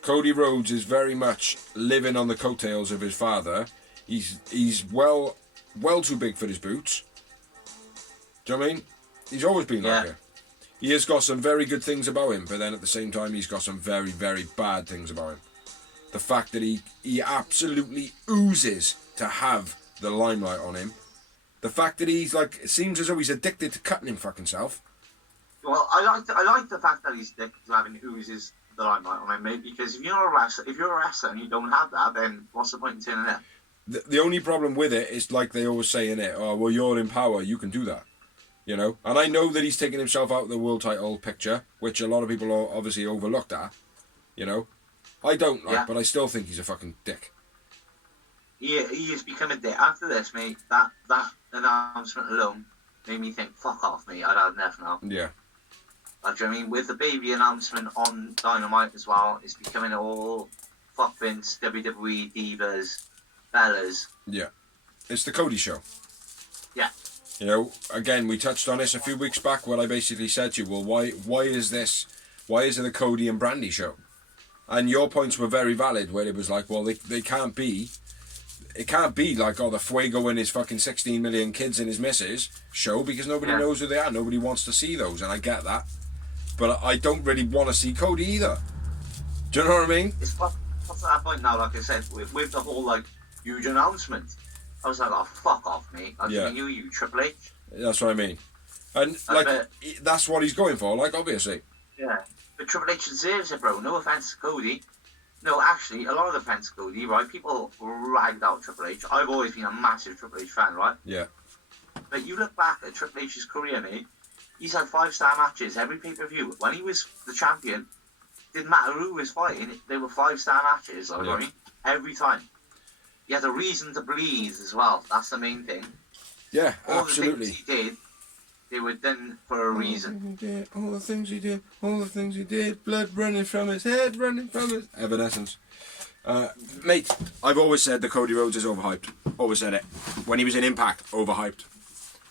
Cody Rhodes is very much living on the coattails of his father. He's well too big for his boots. Do you know what I mean? He's always been like it. He has got some very good things about him, but then at the same time, he's got some very, very bad things about him. The fact that he absolutely oozes to have the limelight on him. The fact that he's like, it seems as though he's addicted to cutting him fucking self. Well, I like the fact that he's addicted to having oozes the limelight on him, mate. Because if you're a wrestler and you don't have that, then what's the point in turning it? The only problem with it is like they always say in it, oh, well, you're in power, you can do that. You know? And I know that he's taken himself out of the world title picture, which a lot of people obviously overlooked at. You know? I don't like, but I still think he's a fucking dick. He has become a dick. After this, mate, that announcement alone made me think, fuck off, mate, I'd had enough now. Yeah. Like, do you know what I mean? With the baby announcement on Dynamite as well, it's becoming all fuck Vince, WWE, Divas, Bellas. Yeah. It's the Cody show. Yeah. You know, again, we touched on this a few weeks back when I basically said to you, well, why is it a Cody and Brandy show? And your points were very valid, where it was like, well, they can't be. It can't be like, oh, the Fuego and his fucking 16 million kids and his missus show, because nobody knows who they are. Nobody wants to see those, and I get that. But I don't really want to see Cody either. Do you know what I mean? It's what's at that point now, like I said, with the whole, like, huge announcement. I was like, oh, fuck off, mate. I knew you, Triple H. That's what I mean. And, that's what he's going for, like, obviously. Yeah. But Triple H deserves it, bro. No offense to Cody. No, actually, a lot of offense to Cody, right? People ragged out Triple H. I've always been a massive Triple H fan, right? Yeah. But you look back at Triple H's career, mate, he's had 5-star matches every pay-per-view. When he was the champion, didn't matter who was fighting, they were 5-star matches, like, I mean, every time. He had a reason to bleed as well. That's the main thing. Yeah, all absolutely. The things he did, they were done for a reason. All the things he did, blood running from his head, running from his... Evanescence. Mate, I've always said that Cody Rhodes is overhyped. Always said it. When he was in Impact, overhyped.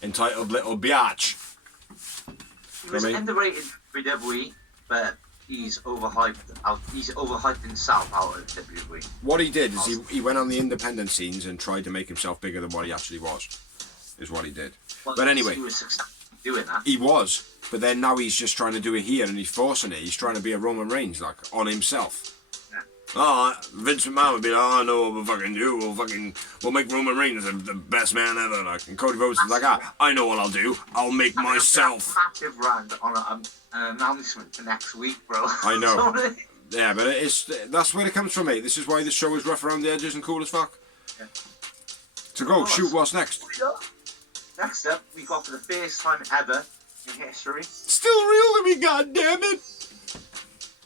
Entitled little biatch. He was underrated for WWE, but he's overhyped. He's overhyped himself out of WWE. What he did is he went on the independent scenes and tried to make himself bigger than what he actually was. Is what he did. Well, but anyway, he was successful doing that. He was, but then now he's just trying to do it here and he's forcing it. He's trying to be a Roman Reigns, like, on himself. Yeah. Oh, Vince McMahon would be like, oh, I know what we'll fucking do. We'll make Roman Reigns the best man ever. Like, and Cody Rhodes is like, I know what I'll do. I'll make myself. Massive rant on an announcement for next week, bro. I know. Yeah, but that's where it comes from, mate. This is why this show is rough around the edges and cool as fuck. Yeah. So go, shoot, what's next? Next up, we got for the first time ever in history. Still real to me, goddammit!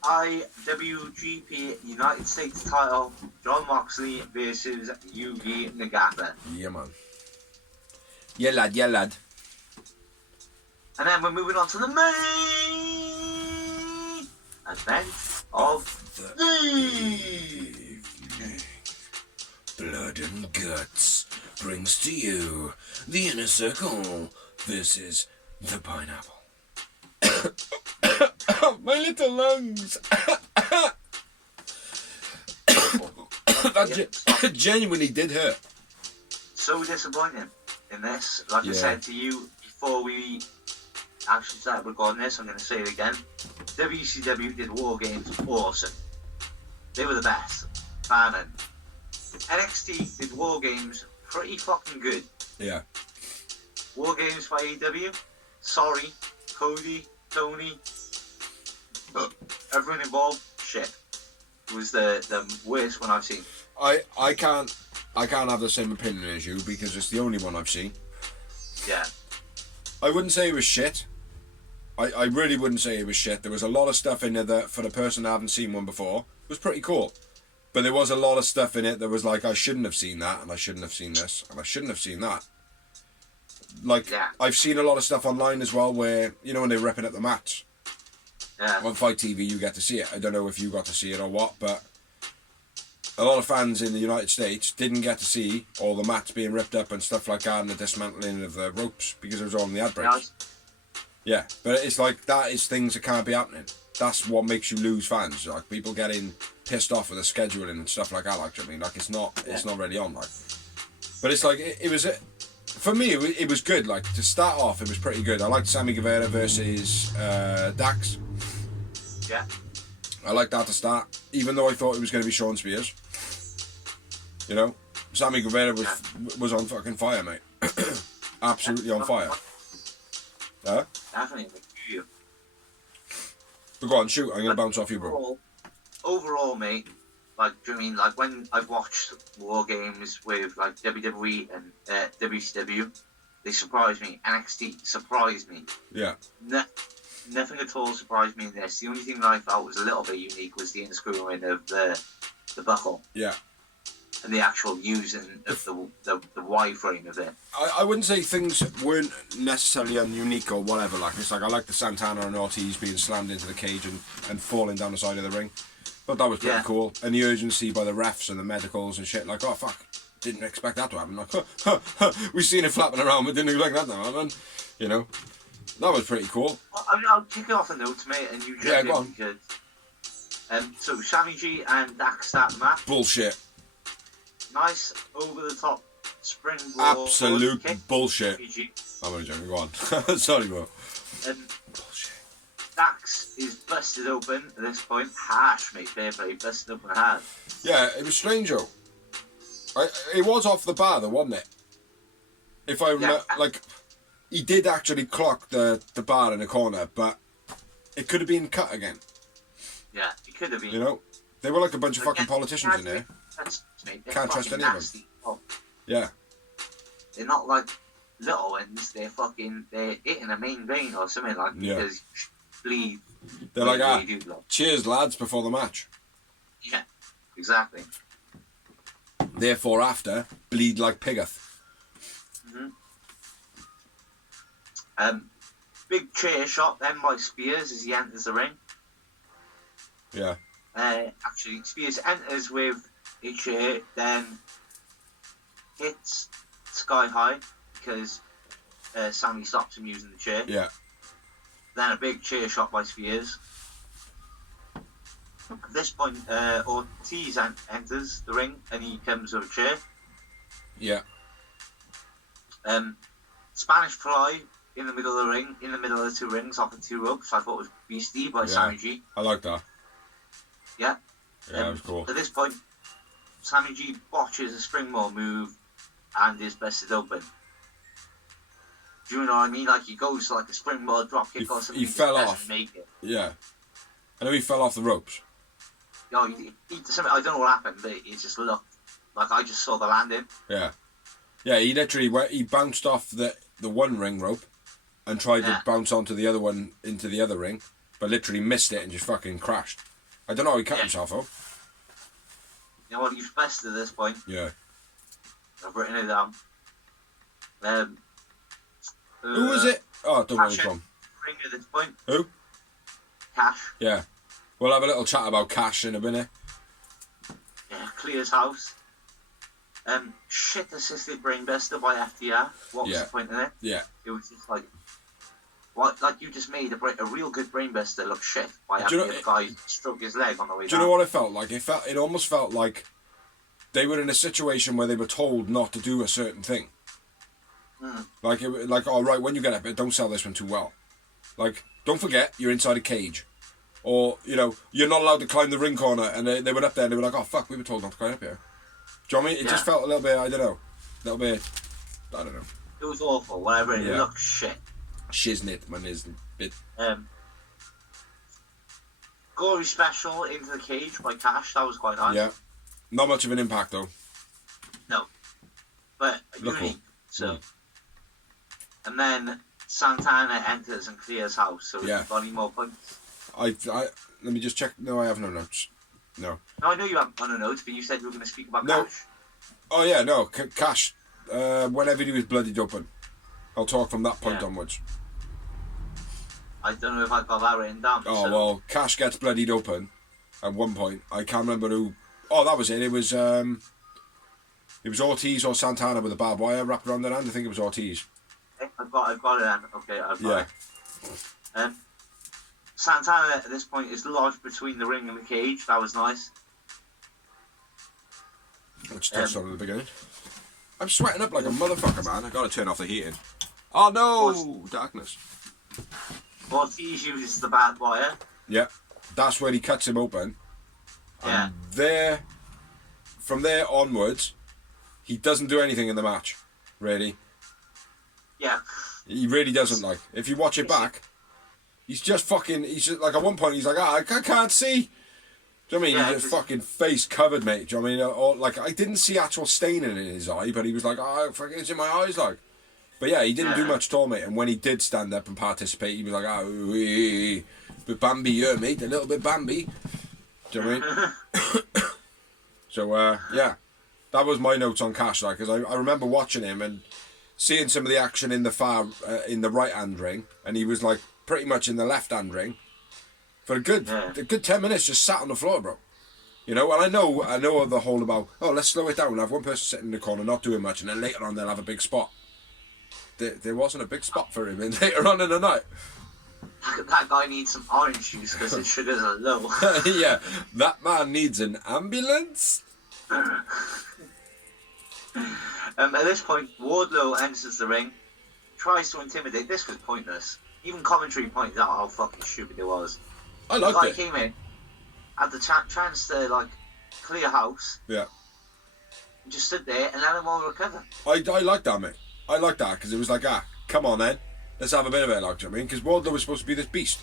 IWGP United States title, Jon Moxley versus Yuji Nagata. Yeah, man. Yeah, lad. And then we're moving on to the main event of the Blood Blood and Guts brings to you the Inner Circle. This is the Pineapple. My little lungs. That genuinely did hurt. So disappointing in this. Like I said to you before we actually started recording this, I'm going to say it again. WCW did War Games awesome. They were the best. Bannon. NXT did War Games pretty fucking good. Yeah. War Games by AEW. Sorry. Cody, Tony, everyone involved, shit. It was the worst one I've seen. I can't have the same opinion as you because it's the only one I've seen. Yeah. I wouldn't say it was shit. I really wouldn't say it was shit. There was a lot of stuff in there that, for the person that hadn't seen one before, was pretty cool. But there was a lot of stuff in it that was like, I shouldn't have seen that, and I shouldn't have seen this, and I shouldn't have seen that. Like, I've seen a lot of stuff online as well where, you know, when they're ripping up the match. Yeah. On Fight TV, you get to see it. I don't know if you got to see it or what, but a lot of fans in the United States didn't get to see all the mats being ripped up and stuff like that and the dismantling of the ropes because it was all in the ad breaks. Yeah, but it's like, that is things that can't be happening. That's what makes you lose fans. Like, people getting pissed off with the scheduling and stuff like that. Like, I mean, like, it's not really on, like. But it's like, it was... For me, it was good. Like, to start off, it was pretty good. I liked Sammy Guevara versus Dax. Yeah. I liked that to start, even though I thought it was going to be Shawn Spears. You know, Sammy Guevara was on fucking fire, mate. Absolutely on fire. Definitely. But go on, shoot. I'm going to bounce off you, bro. Overall, mate, like, do you mean, like, when I've watched War Games with, like, WWE and WCW, they surprised me. NXT surprised me. Yeah. Nothing at all surprised me in this. The only thing that I felt was a little bit unique was the unscrewing of the buckle. Yeah. And the actual using of the Y-frame of it. I wouldn't say things weren't necessarily unique or whatever. Like, it's like, I like the Santana and Ortiz being slammed into the cage and falling down the side of the ring. But that was pretty cool. And the urgency by the refs and the medicals and shit. Like, oh, fuck. Didn't expect that to happen. Like, we've seen it flapping around, but didn't expect that to happen. You know? That was pretty cool. Well, I mean, I'll kick it off a note, mate, and you jump go in because... so, Sami G and Dax start the match. Bullshit. Nice, over-the-top springboard. Absolute kick. Bullshit. I'm only joking. Go on. Sorry, bro. Bullshit. Dax is busted open at this point. Harsh, mate. Fair play. Busted open hard. Yeah, it was strange, though. It was off the bar, though, wasn't it? If I remember, like, he did actually clock the bar in the corner, but it could have been cut again. Yeah, it could have been. You know? They were like a bunch of fucking politicians in there. Can't trust any of them. Oh. Yeah. They're not like little ones. They're hitting a main vein or something like because bleed. They're like, cheers, lads, before the match. Yeah, exactly. Therefore, after, bleed like piggeth. Big chair shot then by Spears as he enters the ring. Yeah. Actually, Spears enters with a chair, then hits sky high because Sami stops him using the chair. Yeah. Then a big chair shot by Spears. At this point, Ortiz enters the ring and he comes with a chair. Yeah. Spanish fly in the middle of the ring, in the middle of the two rings, off the two ropes. I thought it was beastie by Sami G. I like that. Yeah. Yeah, that was cool. At this point, Sami G botches a springboard move and is busted open. Do you know what I mean? Like, he goes to like a springboard drop kick or something. He fell off. Make it. Yeah. I know he fell off the ropes. Yo, he I don't know what happened, but it just looked like I just saw the landing. Yeah. Yeah, he literally he bounced off the one ring rope and tried to bounce onto the other one into the other ring, but literally missed it and just fucking crashed. I don't know how he cut himself though. You know what, he's best at this point. Yeah. I've written it down. Who was it? Oh, don't know from. Ring at this point. Who? Cash. Yeah. We'll have a little chat about Cash in a minute. Yeah, clears house. Shit assisted brainbuster by FTR. What was Yeah. the point of it? Yeah. It was just like, what? Like you just made a real good brainbuster look shit by having the guy stroke his leg on the way down. Do you know what it felt like? It almost felt like they were in a situation where they were told not to do a certain thing. Like, all right, when you get up, don't sell this one too well. Like, don't forget, you're inside a cage. Or, you know, you're not allowed to climb the ring corner. And they went up there and they were like, oh, fuck, we were told not to climb up here. Do you know what I mean? It just felt a little bit, I don't know. A little bit, I don't know. It was awful, whatever. It looked shit. Shiznit, man, is bit. Gory special into the cage by Cash. That was quite nice. Yeah. Not much of an impact, though. No. But Look unique. cool. So. And then Santana enters and clears house. So Yeah. we've got any more points. Let me just check. No, I have no notes. No. No, I know you haven't done a note, but you said you were going to speak about No. Cash. Oh, yeah, no. Cash, whenever he was bloodied open. I'll talk from that point Yeah. onwards. I don't know if I've got that written down. Oh, so. well, Cash gets bloodied open at one point. I can't remember who. Oh, that was it. It was Ortiz or Santana with a barbed wire wrapped around their hand. I think it was Ortiz. Okay, I've got it then. Okay, I've got Yeah. it. Santana at this point is lodged between the ring and the cage. That was nice. Which touched on at the beginning. I'm sweating up like a motherfucker, man. I gotta turn off the heating. Oh no! Darkness. Ortiz uses the barbed wire. Yeah. That's where he cuts him open. Yeah. And from there onwards, he doesn't do anything in the match, really. Yeah. He really doesn't, like. If you watch it back, he's just like, at one point, he's like, I can't see. Do you know what I mean? Yeah, he's just fucking face covered, mate. Do you know what I mean? Or, like, I didn't see actual staining in his eye, but he was like, fucking, it's in my eyes, like. But yeah, he didn't do much at all, mate. And when he did stand up and participate, he was like, bit Bambi here, mate. A little bit Bambi. Do you know what I mean? So, yeah. That was my notes on Cash, like, because I remember watching him and seeing some of the action in the right-hand ring, and he was, like, pretty much in the left-hand ring for a good 10 minutes, just sat on the floor, bro. You know, and I know the whole about, let's slow it down and have one person sitting in the corner not doing much, and then later on they'll have a big spot. There wasn't a big spot for him later on in the night. That guy needs some orange juice because his sugars are low. Yeah, that man needs an ambulance. At this point, Wardlow enters the ring, tries to intimidate. This was pointless. Even commentary pointed out how fucking stupid it was. I liked the guy it. came in, had the chance to like clear house. Yeah. And just stood there and let him all recover. I like that, mate. I like that because it was like, come on then, let's have a bit of it, like, do you know what I mean? Because Wardlow was supposed to be this beast.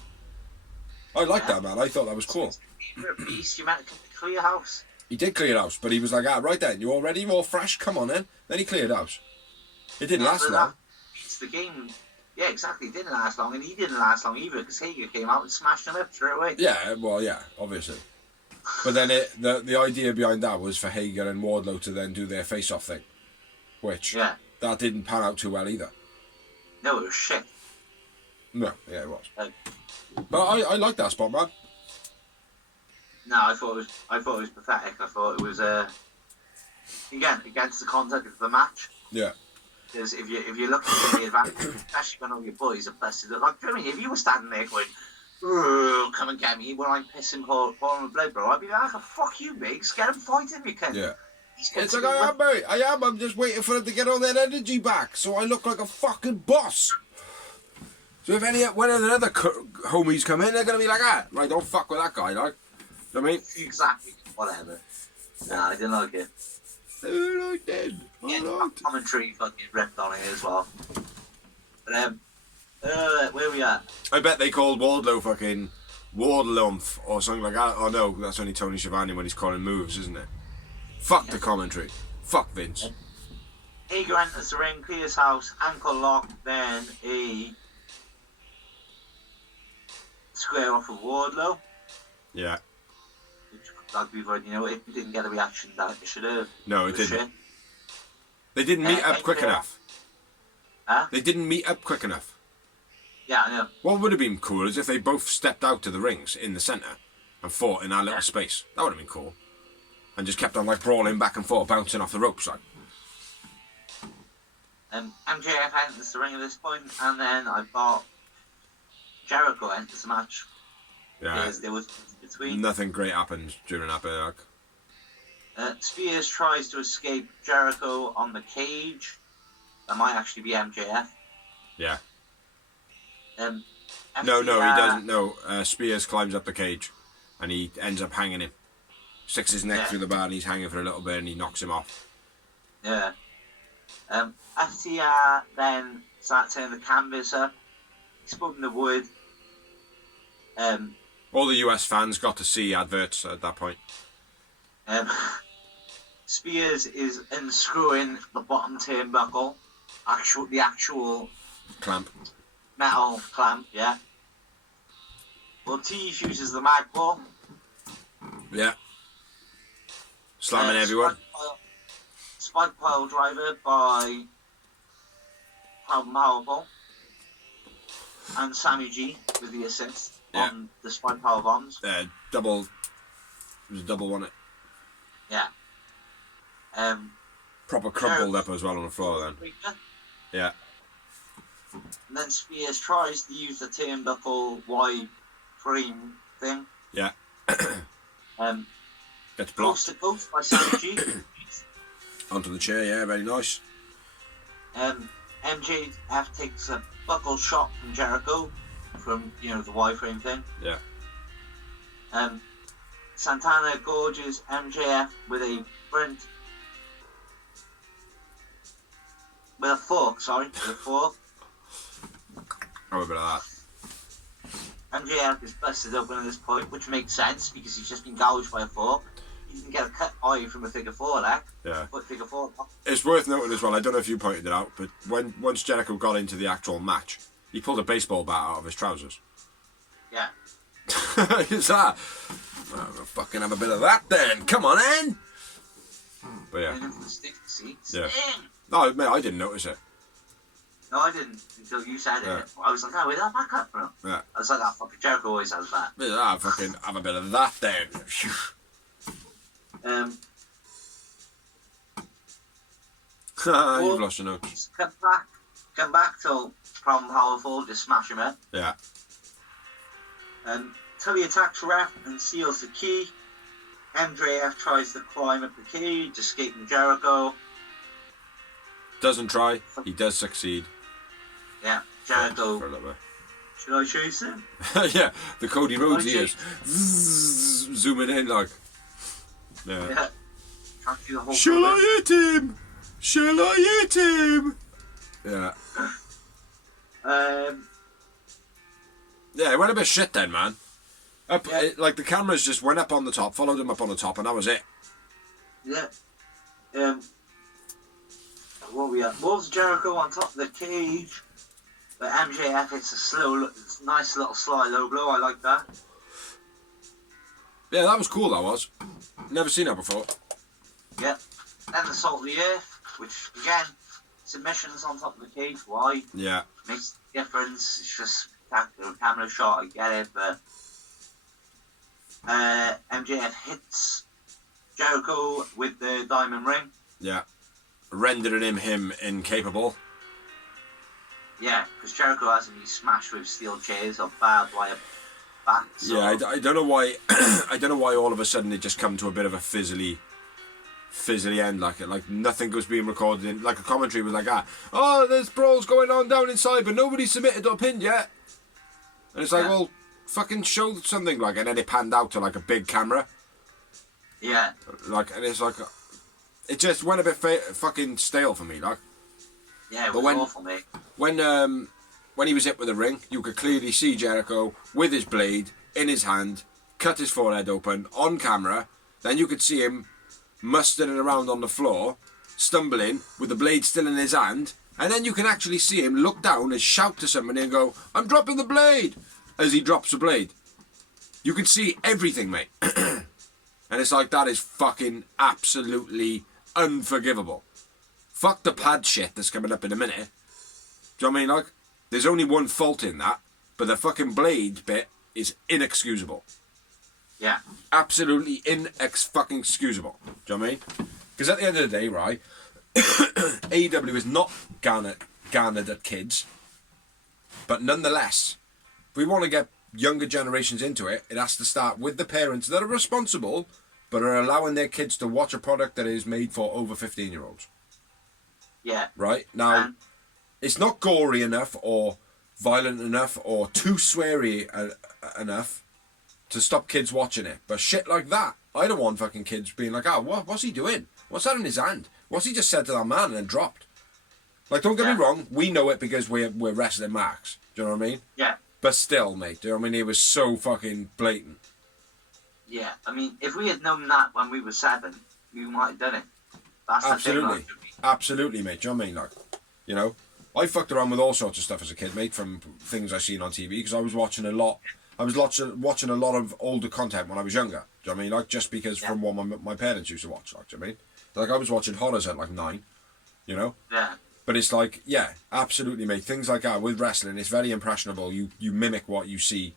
I like that, man. I thought that was cool. You're a beast. You meant to clear house. He did clear house, but he was like, right then, you all ready? You all fresh? Come on then. Then he cleared house. It didn't last long. It's the game. Yeah, exactly. It didn't last long, and he didn't last long either because Hager came out and smashed him up straight away. Yeah, well, yeah, obviously. But then the idea behind that was for Hager and Wardlow to then do their face-off thing, which that didn't pan out too well either. No, it was shit. No, yeah, it was. But I like that spot, man. No, I thought it was pathetic. I thought it was again against the context of the match. Yeah. Because if you look at the advantage, especially when all your boys are busted, like, do you know what I mean? If you were standing there going, come and get me when I'm pissing pouring with blood, bro, I'd be like, fuck you, Biggs, get him fighting, you can. Yeah. It's like, I am, I'm just waiting for him to get all that energy back, so I look like a fucking boss. So when the other homies come in, they're going to be like, right, don't fuck with that guy, like. You know what I mean? Exactly, whatever. Nah, I didn't like it. I did. Yeah, commentary fucking ripped on it as well. But where we at? I bet they called Wardlow fucking Wardlumph or something like that. Oh no, that's only Tony Schiavone when he's calling moves, isn't it? Fuck the commentary. Fuck Vince. Hager enters the ring, clears house, ankle lock, then a square off of Wardlow. Yeah. Like we've already know, it didn't get a reaction that it should have. No, it didn't. They didn't meet up quick enough. Huh? They didn't meet up quick enough. Yeah, I know. What would have been cool is if they both stepped out to the rings in the centre and fought in that little space. That would have been cool. And just kept on like brawling back and forth, bouncing off the ropes like. MJF enters the ring at this point, and then I thought Jericho enters the match. Yeah. Because there was between. Nothing great happens during that bit. Like. Spears tries to escape Jericho on the cage. That might actually be MJF. Yeah. FTR, No, he doesn't. No, Spears climbs up the cage, and he ends up hanging him. Sticks his neck through the bar, and he's hanging for a little bit, and he knocks him off. Yeah. FTR then start turning the canvas up. He's putting the wood. All the US fans got to see adverts at that point. Spears is unscrewing the bottom turnbuckle. The actual Clamp. metal clamp, yeah. Ortiz uses the Magpul. Yeah. Slamming everyone. Spike pile driver by Proud Powerful. And Sami G with the assist on the spike pile bombs. Double. It was a double, wasn't it? Yeah. Proper crumpled up as well on the floor then. Yeah. And then Spears tries to use the turnbuckle wide frame thing. Yeah. Gets Coast blocked. to coast by Sami G. Onto the chair, yeah, very nice. MJF takes a buckle shot from Jericho from, the Y-frame thing. Yeah. Santana gorges MJF with a fork. Have a bit of that. MJF is busted open at this point, which makes sense because he's just been gouged by a fork. He didn't get a cut eye from a figure four there. Yeah. But figure four. It's worth noting as well, I don't know if you pointed it out, but once Jericho got into the actual match, he pulled a baseball bat out of his trousers. Yeah. Is that? Well, we'll fucking have a bit of that then. Come on, in. But yeah. Yeah. No, mate, I didn't notice it. No, I didn't until you said it. I was like, where'd that back up from? Yeah. I was like, fucking Jericho always has that. Yeah, fucking have a bit of that then. You've lost your notes. Come back till Problem Powerful, just smash him in. Yeah. Tully attacks Ref and seals the key. MJF tries to climb up the cage, escaping Jericho. Doesn't try, he does succeed. Yeah, Jericho. For a little bit. Should I chase him? Yeah, the Cody Rhodes ears. Zooming in like. Yeah. Shall I hit him? Shall I hit him? Yeah. Yeah, it went a bit shit then, man. Like the cameras just went up on the top, followed him up on the top, and that was it. Yeah. What was Jericho on top of the cage? But MJF hits a nice little sly low blow. I like that. Yeah, that was cool. That was. Never seen that before. Yeah. Then the Salt of the Earth, which again, submissions on top of the cage. Why? Yeah. Makes a difference. It's just a camera shot. I get it, but MJF hits Jericho with the diamond ring. Yeah. Rendering him incapable. Yeah, because Jericho hasn't been smashed with steel chairs or barbed wire bats. Yeah, I don't know why. I don't know why all of a sudden it just come to a bit of a fizzly end. Like nothing was being recorded in. Like a commentary was like, oh, there's brawls going on down inside, but nobody's submitted or pinned yet. And it's like, well, fucking show something like. And then it panned out to like a big camera. Yeah. And it's like, it just went a bit fucking stale for me, like. Yeah, it was awful, mate. When he was hit with the ring, you could clearly see Jericho with his blade in his hand, cut his forehead open on camera. Then you could see him mustering around on the floor, stumbling with the blade still in his hand. And then you can actually see him look down and shout to somebody and go, "I'm dropping the blade," as he drops the blade. You can see everything, mate. And it's like, that is fucking absolutely unforgivable. Fuck the pad shit that's coming up in a minute. Do you know what I mean? Like, there's only one fault in that, but the fucking blade bit is inexcusable. Yeah. Absolutely fucking excusable. Do you know what I mean? Because at the end of the day, right, AEW is not garnered at kids, but nonetheless, if we want to get younger generations into it, it has to start with the parents that are responsible, but are allowing their kids to watch a product that is made for over 15-year-olds. Yeah. Right? Now, it's not gory enough or violent enough or too sweary enough to stop kids watching it. But shit like that, I don't want fucking kids being like, what's he doing? What's that in his hand? What's he just said to that man and then dropped? Like, don't get me wrong, we know it because we're wrestling marks. Do you know what I mean? Yeah. But still, mate, do you know what I mean? It was so fucking blatant. Yeah, I mean, if we had known that when we were 7, we might have done it. That's Absolutely. the thing, like, Absolutely, mate. Do you know what I mean? Like, you know, I fucked around with all sorts of stuff as a kid, mate, from things I seen on TV, because I was watching a lot. I was watching a lot of older content when I was younger. Do you know what I mean? Like, just because from what my parents used to watch. Like, do you know what I mean? Like, I was watching horrors at like 9. You know? Yeah. But it's like, yeah, absolutely, mate. Things like that with wrestling, it's very impressionable. You mimic what you see.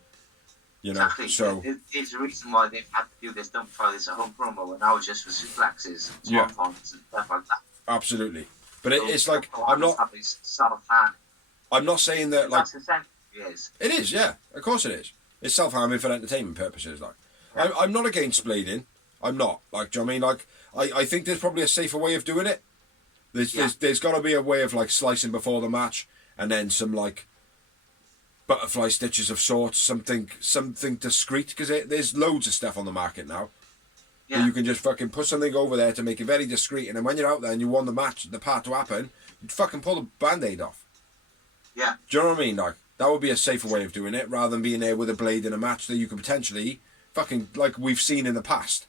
You know, exactly. so it's the reason why they've had to do this. Don't try this at home promo, and now it's just for suplexes, Yeah. swantongs, and stuff like that. absolutely. But it's like I'm not saying that like That's essentially it is. it is. Yeah, of course it is. It's self-harming for entertainment purposes. Like, I'm not against blading. I'm not. Like, do you know what I mean? Like, I think there's probably a safer way of doing it. There's got to be a way of like slicing before the match, and then some like butterfly stitches of sorts, something discreet, because there's loads of stuff on the market now. Yeah. Where you can just fucking put something over there to make it very discreet, and then when you're out there and you want the part to happen, you fucking pull the band-aid off. Yeah. Do you know what I mean? Like, that would be a safer way of doing it, rather than being there with a blade in a match that you could potentially fucking, like we've seen in the past,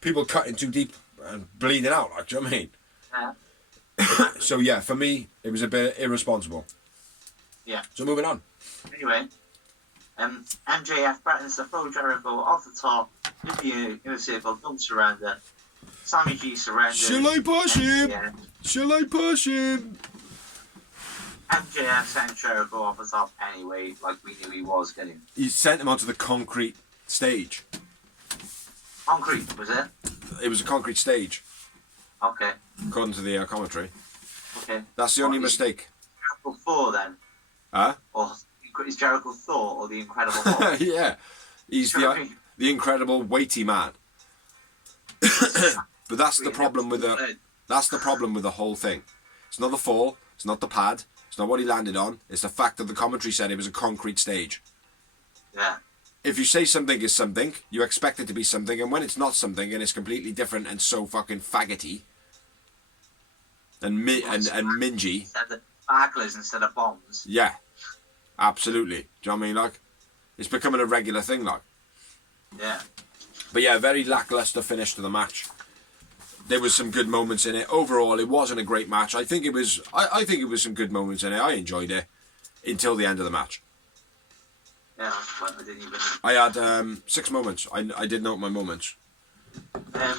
people cutting too deep and bleeding out. Like, do you know what I mean? Yeah. So yeah, for me, it was a bit irresponsible. Yeah. So moving on. Anyway, MJF threatens to throw Jericho off the top in a circle, don't surrender. Sami G surrenders. Shall I push him? MJF Shall I push him? MJF sent Jericho off the top anyway, like we knew he was getting. He sent him onto the concrete stage. Concrete, was it? It was a concrete stage, Okay. according to the commentary. Okay. That's the only mistake. Jericho Thor then? Huh? Or is Jericho Thor or the Incredible Hulk? Yeah. He's the incredible weighty man. But that's the problem with the whole thing. It's not the fall, it's not the pad, it's not what he landed on, it's the fact that the commentary said it was a concrete stage. Yeah. If you say something is something, you expect it to be something, and when it's not something and it's completely different and so fucking faggoty and mingy. Instead of bagglers instead of bombs. Yeah. Absolutely. Do you know what I mean? Like, it's becoming a regular thing, like. Yeah. But yeah, very lackluster finish to the match. There was some good moments in it. Overall, it wasn't a great match. I think it was some good moments in it. I enjoyed it until the end of the match. Yeah, that's fine. I didn't even. I had 6 moments. I did note my moments. They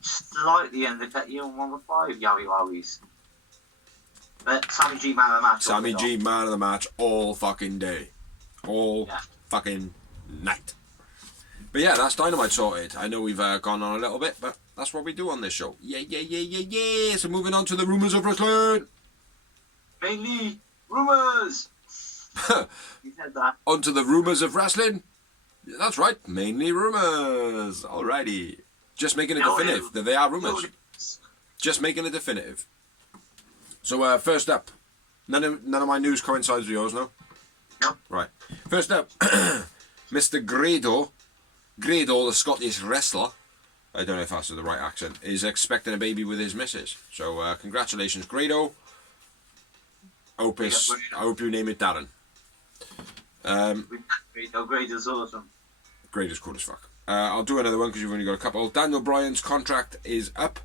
slightly undercut you on 1 of 5 Yowie Wowies. But Sami G man of the match. Sami G man of the match all fucking day. All fucking night. But yeah, that's Dynamite sorted. I know we've gone on a little bit, but that's what we do on this show. Yeah. So moving on to the rumours of wrestling. Mainly rumours. You said that. On to the rumours of wrestling. Yeah, that's right, mainly rumours. Alrighty. Just making it definitive that they are rumours. Just making it definitive. So first up, none of my news coincides with yours, no? No. Right. First up, Mr. Grado, the Scottish wrestler, I don't know if that's the right accent, is expecting a baby with his missus. So congratulations, Grado. I hope you name it Darren. Grado's awesome. Grado's cool as fuck. I'll do another one because you've only got a couple. Daniel Bryan's contract is up.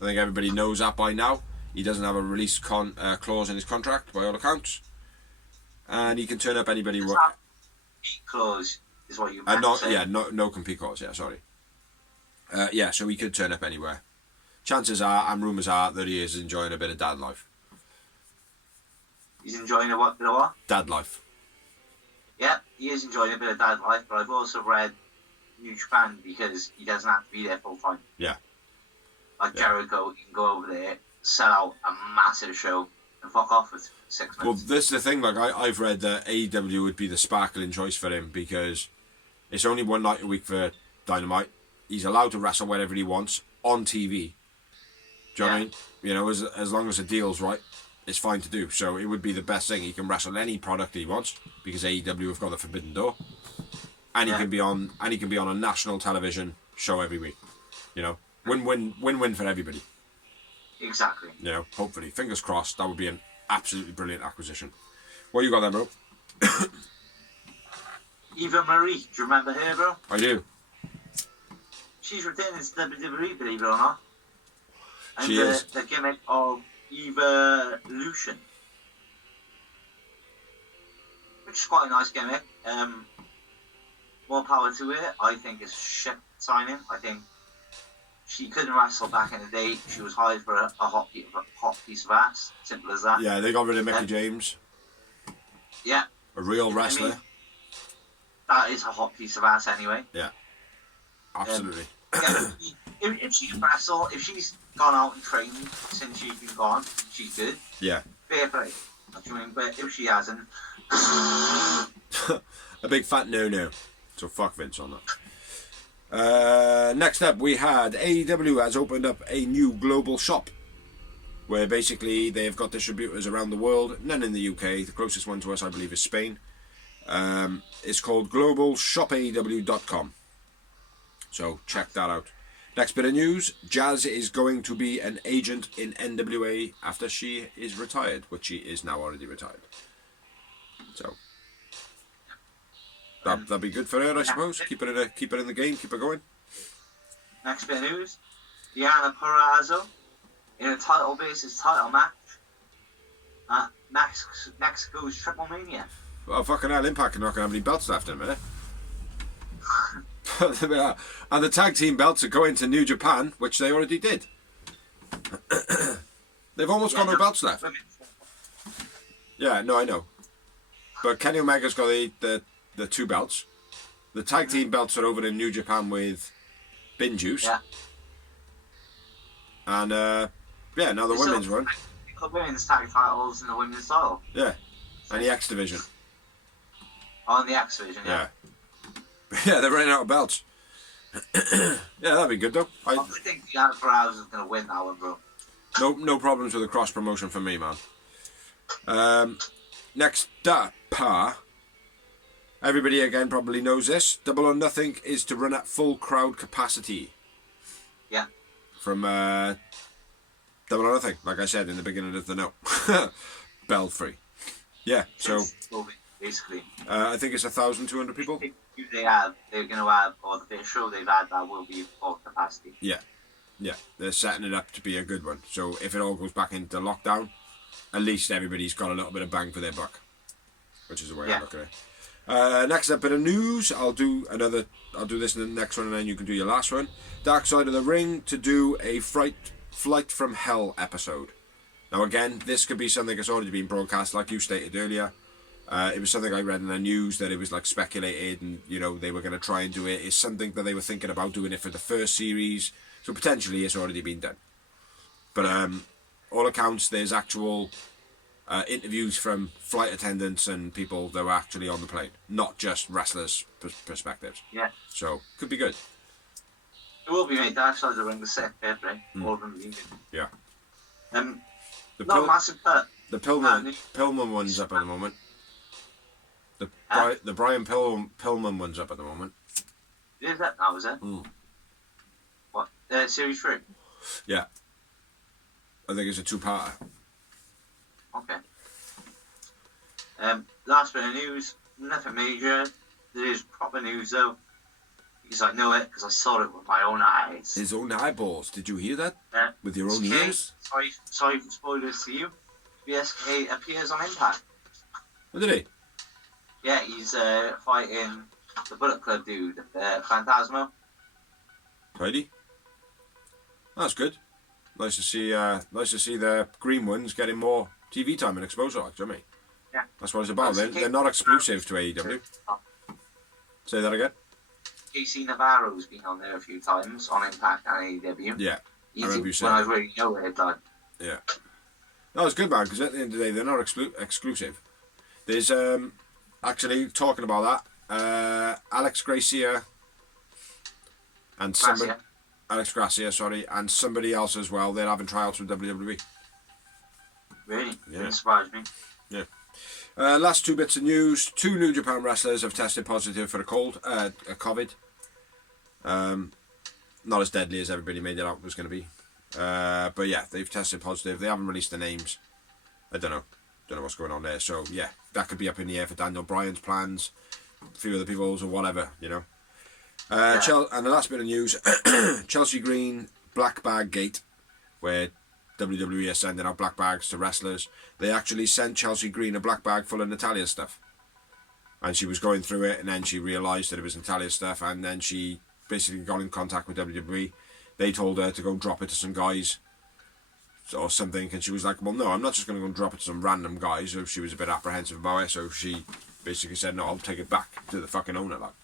I think everybody knows that by now. He doesn't have a release clause in his contract, by all accounts. And he can turn up anybody. Compete clause is what you meant to say. No compete clause, yeah, sorry. So he could turn up anywhere. Chances are, and rumours are, that he is enjoying a bit of dad life. He's enjoying a what? Bit of what? Dad life. Yeah, he is enjoying a bit of dad life, but I've also read New Japan because he doesn't have to be there full time. Yeah. Like Jericho, you can go over there, sell out a massive show, and fuck off with 6 Well, minutes. this is the thing. Like I've read that AEW would be the sparkling choice for him because it's only one night a week for Dynamite. He's allowed to wrestle wherever he wants on TV. Do you know what I mean? You know, as long as the deal's right, it's fine to do. So it would be the best thing. He can wrestle any product he wants because AEW have got the forbidden door, and he can be on a national television show every week. You know, win-win for everybody. Exactly. You know, hopefully, fingers crossed. That would be an absolutely brilliant acquisition. What you got there, bro? Eva Marie, do you remember her, bro? I do. She's returning to WWE, believe it or not. And She is. The gimmick of Evolution, which is quite a nice gimmick. More power to her. I think it's shit signing. I think she couldn't wrestle back in the day. She was hired for a hot piece of ass. Simple as that. Yeah, they got rid of Mickey James. Yeah. A real wrestler. I mean, that is a hot piece of ass anyway. Yeah. Absolutely. Yeah, if she can wrestle, if she's gone out and trained since she's been gone, she's good. Yeah. Fair play. That's what I mean. But if she hasn't, A big fat no-no. So fuck Vince on that. Next up, we had AEW has opened up a new global shop where basically they've got distributors around the world, none in the UK. The closest one to us, I believe, is Spain. It's called globalshopaew.com. So check that out. Next bit of news, Jazz is going to be an agent in NWA after she is retired, which she is now already retired. So that'll be good for her, I suppose. Keep her in the game, keep her going. next bit of news, Diana Purrazzo in a title versus title match at Mexico's Triple Mania. Well, fucking hell, Impact are not going to have any belts left in a minute. And the tag team belts are going to New Japan, which they already did. They've almost got no belts left. Yeah, no, I know. But Kenny Omega's got the 2 belts. The tag team belts are over in New Japan with Bin Juice. Yeah. And, now the women's one. The women's tag titles and the women's title. Yeah. And the X Division. On the X Division, yeah. Yeah, they're running out of belts. Yeah, that'd be good though. I think Diana Purrazzo is going to win that one, bro. No problems with the cross promotion for me, man. Next up, everybody again probably knows this. Double or Nothing is to run at full crowd capacity. Yeah. From Double or Nothing, like I said in the beginning of the note. Belfry. Yeah, so basically. I think it's 1,200 people. They're going to have, or the first show they've had that will be full capacity. Yeah, they're setting it up to be a good one. So if it all goes back into lockdown, at least everybody's got a little bit of bang for their buck, which is the way I look at it. Next up, bit of news. I'll do this in the next one, and then you can do your last one. Dark Side of the Ring to do a Flight from Hell episode. Now again, this could be something that's already been broadcast, like you stated earlier. It was something I read in the news that it was like speculated, and they were going to try and do it. It's something that they were thinking about doing it for the first series, so potentially it's already been done. But all accounts, there's actual interviews from flight attendants and people that were actually on the plane, not just wrestlers' perspectives. Yeah. So could be good. It will be made. Dark Side of the Ring, the set, right? All of them being good. Yeah. Not massive, but the Pillman one's up at the moment. The Brian Pillman one's up at the moment. Is that now, is it? Mm. What? Series 3? Yeah. I think it's a 2-parter. Okay. Last bit of news, nothing major. There is proper news though. Because I know it, because I saw it with my own eyes. His own eyeballs. Did you hear that? Yeah. With your own ears? Sorry for spoilers to you. BSK appears on Impact. What did he? Yeah, he's fighting the Bullet Club dude, Phantasmo. Tidy. That's good. Nice to see the green ones getting more TV time and exposure, actually. Yeah. That's what it's about. They're not exclusive to AEW. Say that again? JC Navarro's been on there a few times on Impact and AEW. Yeah. I remember you When saying. I was really young, like. Yeah. No, it's good, man, because at the end of the day, they're not exclusive. There's, actually, talking about that, Alex Gracia and somebody... Gracia. Alex Gracia, sorry, and somebody else as well. They're having tryouts with WWE. Really? Yeah. Didn't surprise me. Yeah. Last 2 bits of news. 2 New Japan wrestlers have tested positive for a COVID. Not as deadly as everybody made it out was going to be. But yeah, they've tested positive. They haven't released the names. I don't know what's going on there. So yeah, that could be up in the air for Daniel Bryan's plans, a few other people's or whatever, you know. And the last bit of news, Chelsea Green Black Bag Gate, where WWE are sending out black bags to wrestlers. They actually sent Chelsea Green a black bag full of Natalia's stuff. And she was going through it, and then she realised that it was Natalia's stuff, and then she basically got in contact with WWE. They told her to go drop it to some guys or something, and she was like, well, no, I'm not just going to go and drop it to some random guys. So she was a bit apprehensive about it, so she basically said, no, I'll take it back to the fucking owner. Like.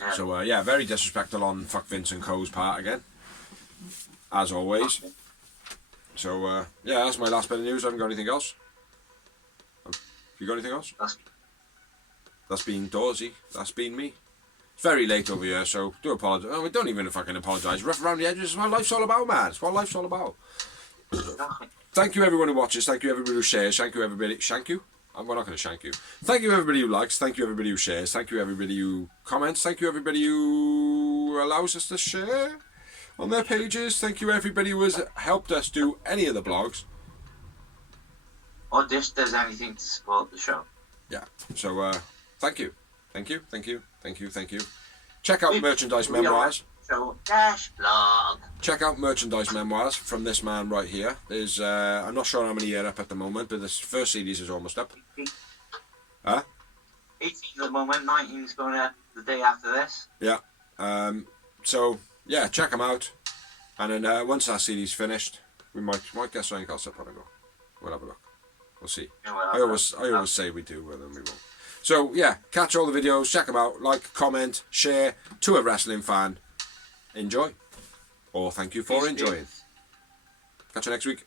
Yeah. So, yeah, very disrespectful on fuck Vince and Co.'s part again, as always. So, yeah, that's my last bit of news. I haven't got anything else. You got anything else? That's been Dorsey. That's been me. It's very late over here, so do apologise. Oh, we don't even fucking apologise. Rough around the edges is what life's all about, man. It's what life's all about. Thank you, everyone who watches. Thank you, everybody who shares. Thank you, everybody. Shank you? We're not going to shank you. Thank you, everybody who likes. Thank you, everybody who shares. Thank you, everybody who comments. Thank you, everybody who allows us to share on their pages. Thank you, everybody who has helped us do any of the blogs. Or just does anything to support the show. Yeah. So, thank you. Thank you. Thank you. Thank you. Thank you. Check out Merchandise Memoirs. Show dash blog. Check out Merchandise Memoirs from this man right here. There's, I'm not sure how many are up at the moment, but this first series is almost up. 18 at the moment, 19's going up the day after this. Yeah. So, yeah, check them out. And then once that series finished, we might get something else up on and go. We'll have a look. We'll see. Yeah, I always say we do, but then we won't. So, yeah, catch all the videos, check them out, like, comment, share to a wrestling fan. Enjoy. Or thank you for enjoying. Catch you next week.